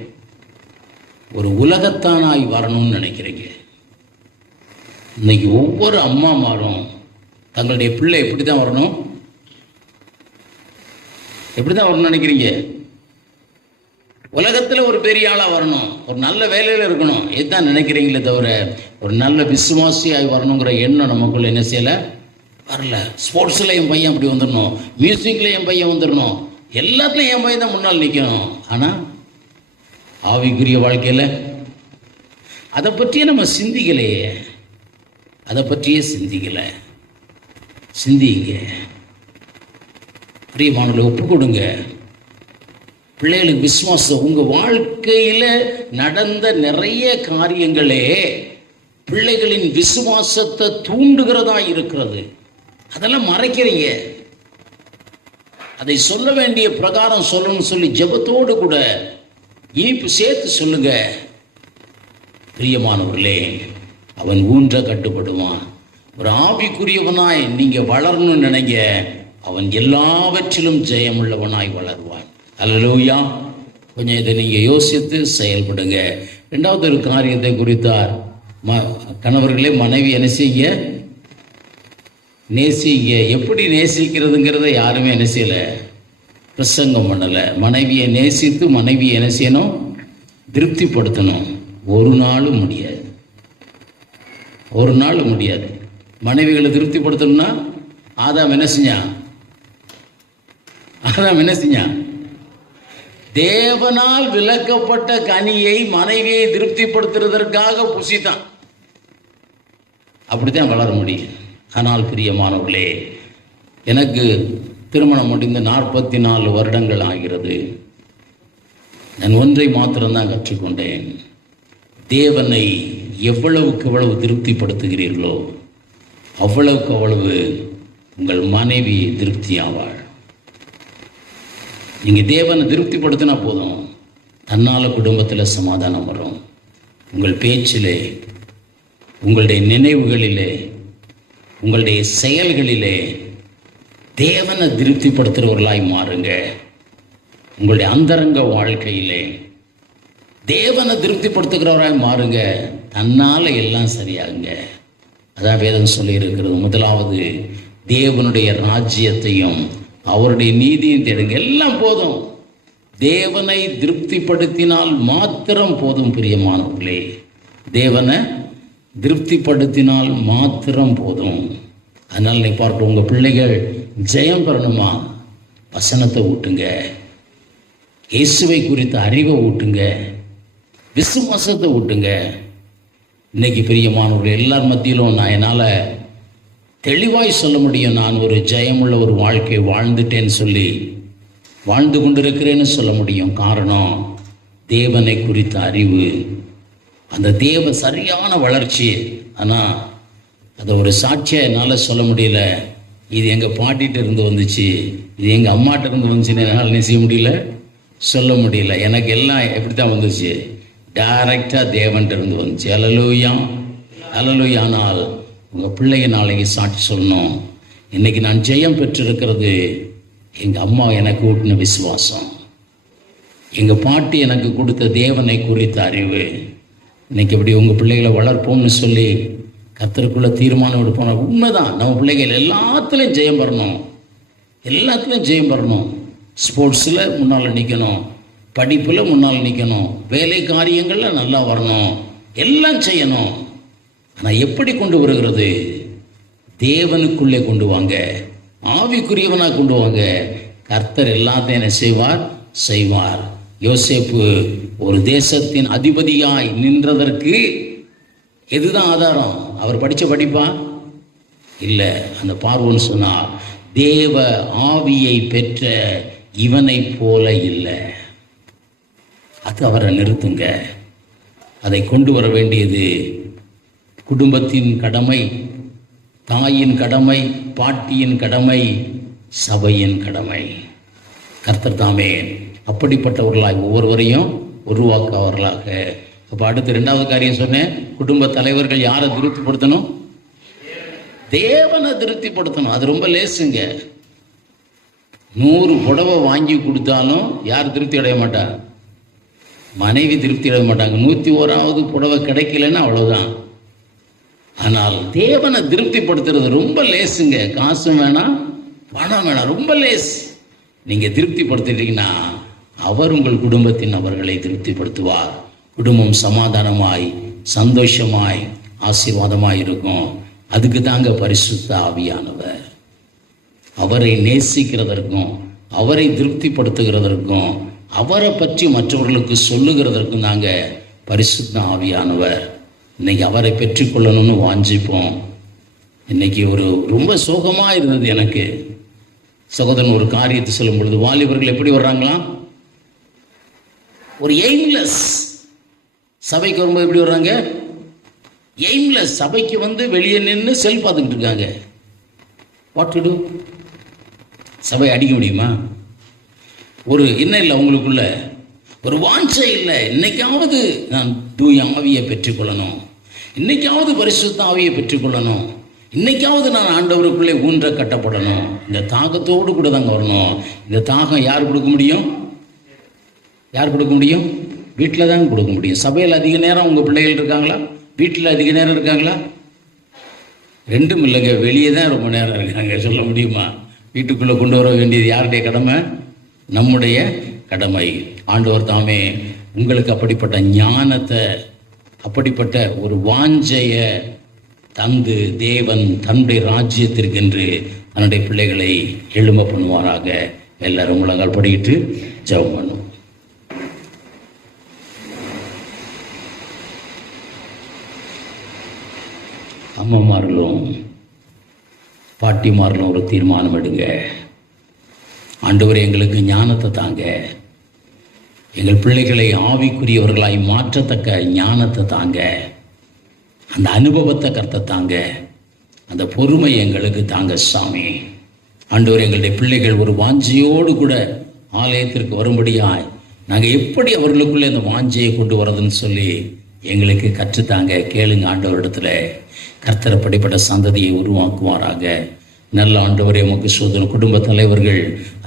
ஒரு உலகத்தானாய் வரணும்னு நினைக்கிறீங்க. இன்னைக்கு ஒவ்வொரு அம்மாமாரும் தங்களுடைய பிள்ளை எப்படி தான் வரணும், எப்படி தான் வரணும்னு நினைக்கிறீங்க? உலகத்தில் ஒரு பெரிய ஆளாக வரணும், ஒரு நல்ல வேலையில் இருக்கணும், இதுதான் நினைக்கிறீங்களே தவிர ஒரு நல்ல விசுவாசியாகி வரணுங்கிற எண்ணம் நமக்குள்ள என்ன செய்யலை? வரல. ஸ்போர்ட்ஸில் என் பையன் அப்படி வந்துடணும், மியூசிக்கில் என் பையன் வந்துடணும், எல்லாத்துலையும் என் பையன் தான் முன்னால் நிற்கணும். ஆனால் ஆவிக்குரிய வாழ்க்கையில் அதை பற்றியே நம்ம சிந்திக்கலையே. அதை பற்றியே சிந்திக்கலை. சிந்திங்க பிரியமானவர்களை, ஒப்பு கொடுங்க பிள்ளைகளுக்கு விசுவாசம். உங்கள் வாழ்க்கையில் நடந்த நிறைய காரியங்களே பிள்ளைகளின் விசுவாசத்தை தூண்டுகிறதா இருக்கிறது. அதெல்லாம் மறைக்கிறீங்க. அதை சொல்ல வேண்டிய பிரகாரம் சொல்லணும்னு சொல்லி ஜெபத்தோடு கூட இனிப்பு சேர்த்து சொல்லுங்க. பிரியமானவர்களே, அவன் ஊன்ற கட்டுப்படுவான். ஒரு ஆவிக்குரியவனாய் நீங்க வளரணும்னு நினைங்க, அவன் எல்லாவற்றிலும் ஜெயமுள்ளவனாய் வளருவான். அல்லேலூயா. கொஞ்சம் இதை நீங்க யோசித்து செயல்படுங்க. ரெண்டாவது ஒரு காரியத்தை குறித்தார். கணவர்களே, மனைவி என்ன செய்ய? நேசிங்க. எப்படி நேசிக்கிறதுங்கிறத யாருமே என்ன செய்யல, பிரசங்கம் பண்ணலை. மனைவியை நேசித்து மனைவியை என்ன செய்யணும்? திருப்திப்படுத்தணும். ஒரு நாளும் முடியாது, ஒரு நாள் முடியாது. மனைவிகளை திருப்திப்படுத்தணும்னா ஆதாம் என்ன செஞ்சான்? ஆதாம் என்ன செஞ்சான்? தேவனால் விலக்கப்பட்ட கனியை மனைவியை திருப்திப்படுத்துறதற்காக புசித்தான். அப்படித்தான் வளர முடியும். ஆனால் பிரியமானவர்களே, எனக்கு திருமணம் முடிந்து 44 வருடங்கள் ஆகிறது. நான் ஒன்றை மாத்திரம்தான் கற்றுக்கொண்டேன். தேவனை எவ்வளவுக்கு எவ்வளவு திருப்திப்படுத்துகிறீர்களோ அவ்வளவுக்கு அவ்வளவு உங்கள் மனைவி திருப்தி ஆவாள். நீங்கள் தேவனை திருப்திப்படுத்தினா போதும், தன்னால் குடும்பத்தில் சமாதானம் வரும். உங்கள் பேச்சிலே, உங்களுடைய நினைவுகளிலே, உங்களுடைய செயல்களிலே தேவனை திருப்திப்படுத்துகிறவர்களாய் மாறுங்க. உங்களுடைய அந்தரங்க வாழ்க்கையிலே தேவனை திருப்திப்படுத்துகிறவராய் மாறுங்க. தன்னால் எல்லாம் சரியாகுங்க. அதான் வேதம் சொல்லி இருக்கிறது. முதலாவது தேவனுடைய ராஜ்யத்தையும் அவருடைய நீதியும் தேடுங்க. எல்லாம் போதும். தேவனை திருப்திப்படுத்தினால் மாத்திரம் போதும். பிரியமானவர்களே, தேவனை திருப்திப்படுத்தினால் மாத்திரம் போதும். அதனால் நீ பார்க்க, உங்கள் பிள்ளைகள் ஜெயம் பெறணுமா? வசனத்தை ஊட்டுங்க. இயேசுவை குறித்த அறிவை ஊட்டுங்க. விசுவாசத்தை ஊட்டுங்க. இன்னைக்கு பிரியமானவர்கள் எல்லார் மத்தியிலும் என்னால் தெளிவாய் சொல்ல முடியும், நான் ஒரு ஜெயமுள்ள ஒரு வாழ்க்கை வாழ்ந்துட்டேன்னு சொல்லி, வாழ்ந்து கொண்டிருக்கிறேன்னு சொல்ல முடியும். காரணம், தேவனை குறித்த அறிவு, அந்த தேவ சரியான வளர்ச்சி. ஆனால் அதை ஒரு சாட்சியாக என்னால் சொல்ல முடியல. இது எங்கள் பாட்டிகிட்ட இருந்து வந்துச்சு, இது எங்கள் அம்மாட்ட இருந்து வந்துச்சுன்னு என்னால் என்ன செய்ய முடியல, சொல்ல முடியல. எனக்கு எல்லாம் எப்படி தான் வந்துச்சு? டைரக்டாக தேவன்கிட்ட இருந்து வந்துச்சு. அல்லேலூயா, அல்லேலூயா. ஆனால் உங்கள் பிள்ளைங்க நாளைக்கு சாட்சி சொல்லணும், இன்றைக்கி நான் ஜெயம் பெற்றிருக்கிறது எங்கள் அம்மா எனக்கு ஊட்டின விசுவாசம், எங்கள் பாட்டி எனக்கு கொடுத்த தேவனை குறித்த அறிவு. இன்றைக்கி இப்படி உங்கள் பிள்ளைகளை வளர்ப்போம்னு சொல்லி கர்த்தருக்குள்ளே தீர்மானம் எடுப்போம். உண்மைதான், நம்ம பிள்ளைகள் எல்லாத்துலேயும் ஜெயம் பெறணும், எல்லாத்துலேயும் ஜெயம் பெறணும். ஸ்போர்ட்ஸில் முன்னால் நிற்கணும், படிப்பில் முன்னால் நிற்கணும், வேலை காரியங்களில் நல்லா வரணும், எல்லாம் செய்யணும். ஆனால் எப்படி கொண்டு வருகிறது? தேவனுக்குள்ளே கொண்டு வாங்க, ஆவிக்குரியவனாக கொண்டு வாங்க. கர்த்தர் எல்லாத்தையும் என்ன செய்வார்? செய்வார். யோசேப்பு ஒரு தேசத்தின் அதிபதியாய் நின்றதற்கு எதுதான் ஆதாரம்? அவர் படித்த படிப்பா இல்லை. அந்த பார்வோன்னு சொன்னார், தேவ ஆவியை பெற்ற இவனை போல இல்லை. அது அவரை நிறுத்துங்க. அதை கொண்டு வர வேண்டியது குடும்பத்தின் கடமை, தாயின் கடமை, பாட்டியின் கடமை, சபையின் கடமை. கர்த்தர் தாமே அப்படிப்பட்டவர்களாக ஒவ்வொருவரையும் உருவாக்குவர்களாக. அப்போ அடுத்து ரெண்டாவது காரியம் சொன்னேன், குடும்ப தலைவர்கள் யாரை திருப்திப்படுத்தணும்? தேவனை திருப்திப்படுத்தணும். அது ரொம்ப லேசுங்க. 100 புடவை வாங்கி கொடுத்தாலும் யார் திருப்தி அடைய மாட்டா? மனைவி திருப்தி அடைய மாட்டாங்க. 101வது புடவை கிடைக்கலன்னா அவ்வளோதான். ஆனால் தேவனை திருப்திப்படுத்துறது ரொம்ப லேசுங்க. காசும் வேணாம், பணம் வேணாம், ரொம்ப லேஸ். நீங்கள் திருப்திப்படுத்திட்டீங்கன்னா அவர் உங்கள் குடும்பத்தின் அவர்களை திருப்திப்படுத்துவார். குடும்பம் சமாதானமாய், சந்தோஷமாய், ஆசீர்வாதமாய் இருக்கும். அதுக்கு தாங்க பரிசுத்த ஆவியானவர். அவரை நேசிக்கிறதற்கும், அவரை திருப்திப்படுத்துகிறதற்கும், அவரை பற்றி மற்றவர்களுக்கு சொல்லுகிறதற்கும் தாங்க பரிசுத்த ஆவியானவர். இன்னைக்கு அவரை பெற்றுக்கொள்ளணும்னு வாஞ்சிப்போம். இன்னைக்கு ரொம்ப சோகமாக இருந்தது எனக்கு. சகோதரன் ஒரு காரியத்தை சொல்லும் பொழுது, வாலிபர்கள் எப்படி வர்றாங்களாம்? ஒரு எய்ம்லெஸ். சபைக்கு வரும்போது எப்படி வர்றாங்க? எய்ம்லெஸ். சபைக்கு வந்து வெளியே நின்று செல் பார்த்துக்கிட்டு இருக்காங்க. What to to? சபை அடிக்க முடியுமா? ஒரு இன்னும் இல்லை, உங்களுக்குள்ள ஒரு வாஞ்சை இல்லை. இன்னைக்காவது நான் தூய ஆவியை பெற்றுக்கொள்ளணும், இன்னைக்காவது பரிசுத்த ஆவியை பெற்றுக்கொள்ளணும், இன்னைக்காவது நான் ஆண்டவருக்குள்ளே ஊன்ற கட்டப்படணும். இந்த தாகத்தோடு கூட தாங்க வரணும். இந்த தாகம் யார் கொடுக்க முடியும்? யார் கொடுக்க முடியும்? வீட்டில் தாங்க கொடுக்க முடியும். சபையில் அதிக நேரம் உங்கள் பிள்ளைகள் இருக்காங்களா? வீட்டில் அதிக நேரம் இருக்காங்களா? ரெண்டும் இல்லைங்க, வெளியே தான் ரொம்ப நேரம் இருக்காங்க. சொல்ல முடியுமா? வீட்டுக்குள்ளே கொண்டு வர வேண்டியது யாருடைய கடமை? நம்முடைய கடமை. ஆண்டவர் தாமே உங்களுக்கு அப்படிப்பட்ட ஞானத்தை, அப்படிப்பட்ட ஒரு வாஞ்சைய தந்து தேவன் தன்னுடைய ராஜ்யத்திற்கென்று தன்னுடைய பிள்ளைகளை எழும்ப பண்ணுவாராக. எல்லாரும் முழங்கால் படிக்கிட்டு ஜெபம் பண்ணுவோம். அம்மாமார்களும் பாட்டிமார்களும் ஒரு தீர்மானம் எடுங்க. ஆண்டவரே, எங்களுக்கு ஞானத்தை தாங்க, எங்கள் பிள்ளைகளை ஆவிக்குரியவர்களாய் மாற்றத்தக்க ஞானத்தை தாங்க, அந்த அனுபவத்தை கர்த்தர் தாங்க, அந்த பொறுமை எங்களுக்கு தாங்க சாமி. ஆண்டவரே, எங்களுடைய பிள்ளைகள் ஒரு வாஞ்சையோடு கூட ஆலயத்திற்கு வரும்படியாய் நாங்கள் எப்படி அவர்களுக்குள்ளே அந்த வாஞ்சையை கொண்டு வரதுன்னு சொல்லி எங்களுக்கு கற்றுத்தாங்க. கேளுங்க ஆண்டவரிடத்துல. கர்த்தர் அப்படிப்பட்ட சந்ததியை உருவாக்குவாராக. நல்ல ஆண்டவரே, உமக்கு சோதனை. குடும்ப தலைவர்கள்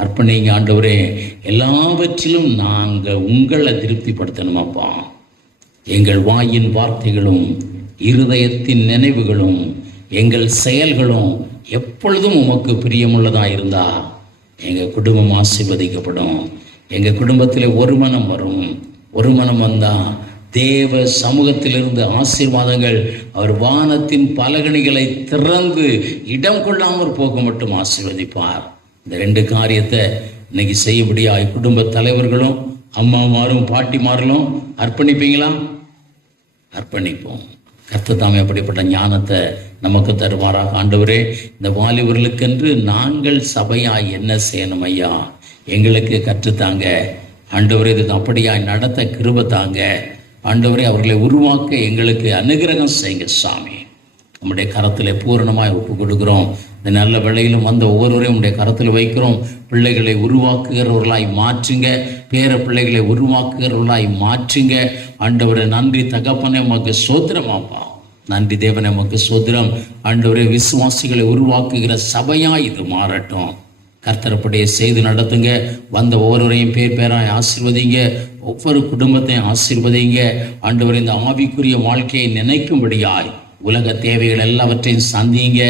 அர்ப்பணிங்க ஆண்டவரே. எல்லாவற்றிலும் நாங்கள் உங்களை திருப்திப்படுத்தணுமாப்பா. எங்கள் வாயின் வார்த்தைகளும் இருதயத்தின் நினைவுகளும் எங்கள் செயல்களும் எப்பொழுதும் உமக்கு பிரியமுள்ளதாக இருந்தா எங்கள் குடும்பம் ஆசீர்வதிக்கப்படும். எங்கள் குடும்பத்தில் ஒரு மனம் வரும். ஒரு மனம் வந்தால் தேவ சமூகத்திலிருந்து ஆசீர்வாதங்கள் அவர் வானத்தின் பலகணிகளை திறந்து இடம் கொள்ளாமல் போக மட்டும் ஆசீர்வதிப்பார். இந்த ரெண்டு காரியத்தை இன்னைக்கு செய்யபடியாய் குடும்ப தலைவர்களும் அம்மாமாரும் பாட்டிமார்களும் அர்ப்பணிப்பீங்களா? அர்ப்பணிப்போம். கர்த்தர் தாமே அப்படிப்பட்ட ஞானத்தை நமக்கு தருவாராக. ஆண்டவரே, இந்த வாலிபர்களுக்கென்று நாங்கள் சபையாய் என்ன செய்யணும் ஐயா, எங்களுக்கு கற்றுத்தாங்க. ஆண்டவரே, இது அப்படியாய் நடத்த கிருபை தாங்க. ஆண்டவரே, அவர்களை உருவாக்க எங்களுக்கு அனுகிரகம் செய்யுங்க சாமி. நம்முடைய கரத்தில் பூரணமாய் ஒப்பு கொடுக்குறோம். இந்த நல்ல வேளையிலும் வந்த ஒவ்வொருவரையும் உடைய கரத்தில் வைக்கிறோம். பிள்ளைகளை உருவாக்குகிறவர்களாய் மாற்றுங்க. பேர பிள்ளைகளை உருவாக்குகிறவர்களாய் மாற்றுங்க. ஆண்டவரே, நன்றி தகப்பனே, உமக்கு சோத்திரமாப்பா. நன்றி தேவனே, உமக்கு சோத்திரம். ஆண்டவரே, விசுவாசிகளை உருவாக்குகிற சபையாய் இது மாறட்டும். கர்த்தரப்படியே செய்து நடத்துங்க. வந்த ஒவ்வொருவரையும் பேர் பேராய் ஆசீர்வதிங்க. ஒவ்வொரு குடும்பத்தையும் ஆசீர்வதிங்க. ஆண்டவர், இந்த ஆவிக்குரிய வாழ்க்கையை நினைக்கும்படியாய் உலக தேவைகள் எல்லாவற்றையும் சந்திங்க.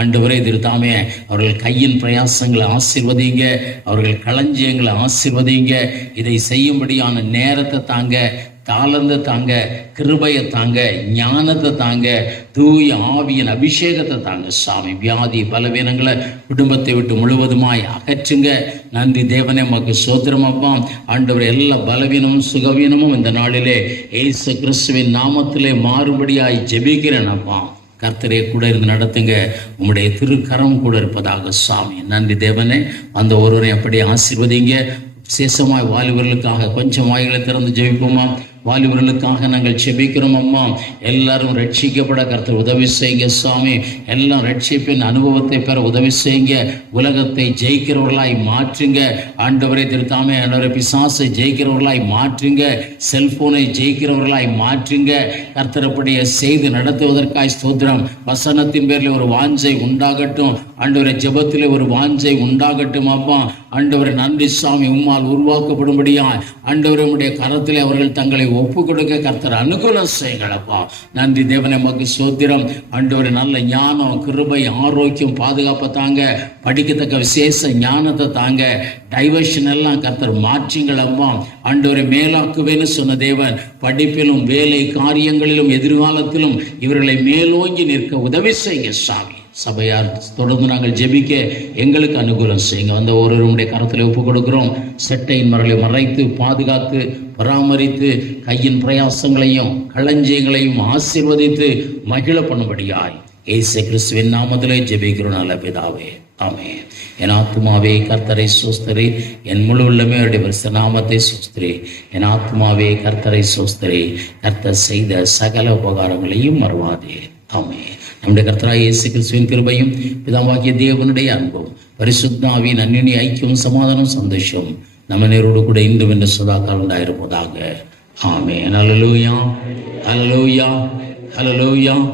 ஆண்டவரே, திருத்தாமே அவர்கள் கையின் பிரயாசங்களை ஆசீர்வதிங்க. அவர்கள் களஞ்சியங்களை ஆசீர்வதிங்க. இதை செய்யும்படியான நேரத்தை தாங்க, தாளந்த தாங்க, கிருபையை தாங்க, ஞானத்தை தாங்க, தூய ஆவியின் அபிஷேகத்தை தாங்க சாமி. வியாதி பலவீனங்களை குடும்பத்தை விட்டு முழுவதுமாய் அகற்றுங்க. நன்றி தேவனே, உமக்கு சோத்திரமப்பா. ஆண்டவர், எல்லா பலவீனமும் சுகவீனமும் இந்த நாளிலே இயேசு கிறிஸ்துவின் நாமத்திலே மாறுபடியாய் ஜெபிக்கிறேன் அப்பா. கர்த்தரே கூட இருந்து நடத்துங்க. உம்முடைய திருக்கரம் கூட இருப்பதாக சாமி. நன்றி தேவனே. அந்த ஒருவரை அப்படியே ஆசீர்வதிங்க. விசேஷமாய் வாலிபர்களுக்காக கொஞ்சம் வாய்களை திறந்து ஜெபிப்போமா? வாலிபர்களுக்காக நாங்கள் செபிக்கிறோம் அம்மா. எல்லாரும் ரட்சிக்கப்பட கர்த்தர் உதவி செய்யுங்க சாமி. எல்லாம் ரட்சிப்பின் அனுபவத்தை பெற உதவி செய்யுங்க. உலகத்தை ஜெயிக்கிறவர்களாய் மாற்றுங்க ஆண்டவரை. திருத்தாமே ஆண்டவரை, பிசாசை ஜெயிக்கிறவர்களாய் மாற்றுங்க. செல்போனை ஜெயிக்கிறவர்களாய் மாற்றுங்க. கர்த்தரப்படியை செய்து நடத்துவதற்காய் ஸ்தோத்திரம். வசனத்தின் பேரில் ஒரு வாஞ்சை உண்டாகட்டும் ஆண்டவரை. ஜெபத்திலே ஒரு வாஞ்சை உண்டாகட்டும் அப்பா. ஆண்டவரை, நன்றி சாமி. உம்மால் உருவாக்கப்படும்படியா ஆண்டவரை உம்முடைய கரத்திலே அவர்கள் தங்களை ஒப்பு கொடுக்க கர்த்தர் அனுகூலம் செய்யுங்களப்பா. நன்றி தேவனே, உமக்கு சோத்திரம். ஆண்டவரை, நல்ல ஞானம், கிருபை, ஆரோக்கியம், பாதுகாப்பை தாங்க. படிக்கத்தக்க விசேஷ ஞானத்தை தாங்க. டைவர்ஷன் எல்லாம் கர்த்தர் மாற்றுங்களப்பா. ஆண்டவரை, மேலாக்குவேன்னு சொன்ன தேவன் படிப்பிலும் வேலை காரியங்களிலும் எதிர்காலத்திலும் இவர்களை மேலோங்கி நிற்க உதவி செய்யுங்க சாமி. சபையார் தொடர்ந்து நாங்கள் ஜெபிக்க எங்களுக்கு அனுகூலம் செய்யுங்க. வந்த ஒருவருடைய கரத்தில் ஒப்பு கொடுக்கிறோம். செட்டையின் மரலை மறைத்து பாதுகாத்து பராமரித்து கையின் பிரயாசங்களையும் களஞ்சியங்களையும் ஆசீர்வதித்து மகிழ பண்ணும்படியாய் இயேசு கிறிஸ்துவின் நாமத்திலே ஜெபிக்கிறோம் நல்ல பிதாவே, ஆமென். என் ஆத்துமாவே கர்த்தரை சோஸ்தரி, என் முழு உள்ளமே அவருடைய பரிசுத்த நாமத்தை சோஸ்தரி. என் ஆத்துமாவே கர்த்தரை சோஸ்தரி, கர்த்தர் செய்த சகல உபகாரங்களையும் மறவாதே. ஆமென். நம்முடைய கர்த்தராகிய இயேசு கிறிஸ்துவின் கிருபையும் பிதாவாகிய தேவனுடைய அன்பும் பரிசுத்த ஆவியின் அந்யோன்ய ஐக்கியமும் சமாதானம் சந்தோஷம் நம்ம நேரோடு கூட இன்றும் என்று சதாகாலம் உண்டாயிருப்பதாக. ஆமென். ஹல்லேலூயா, ஹல்லேலூயா, ஹல்லேலூயா.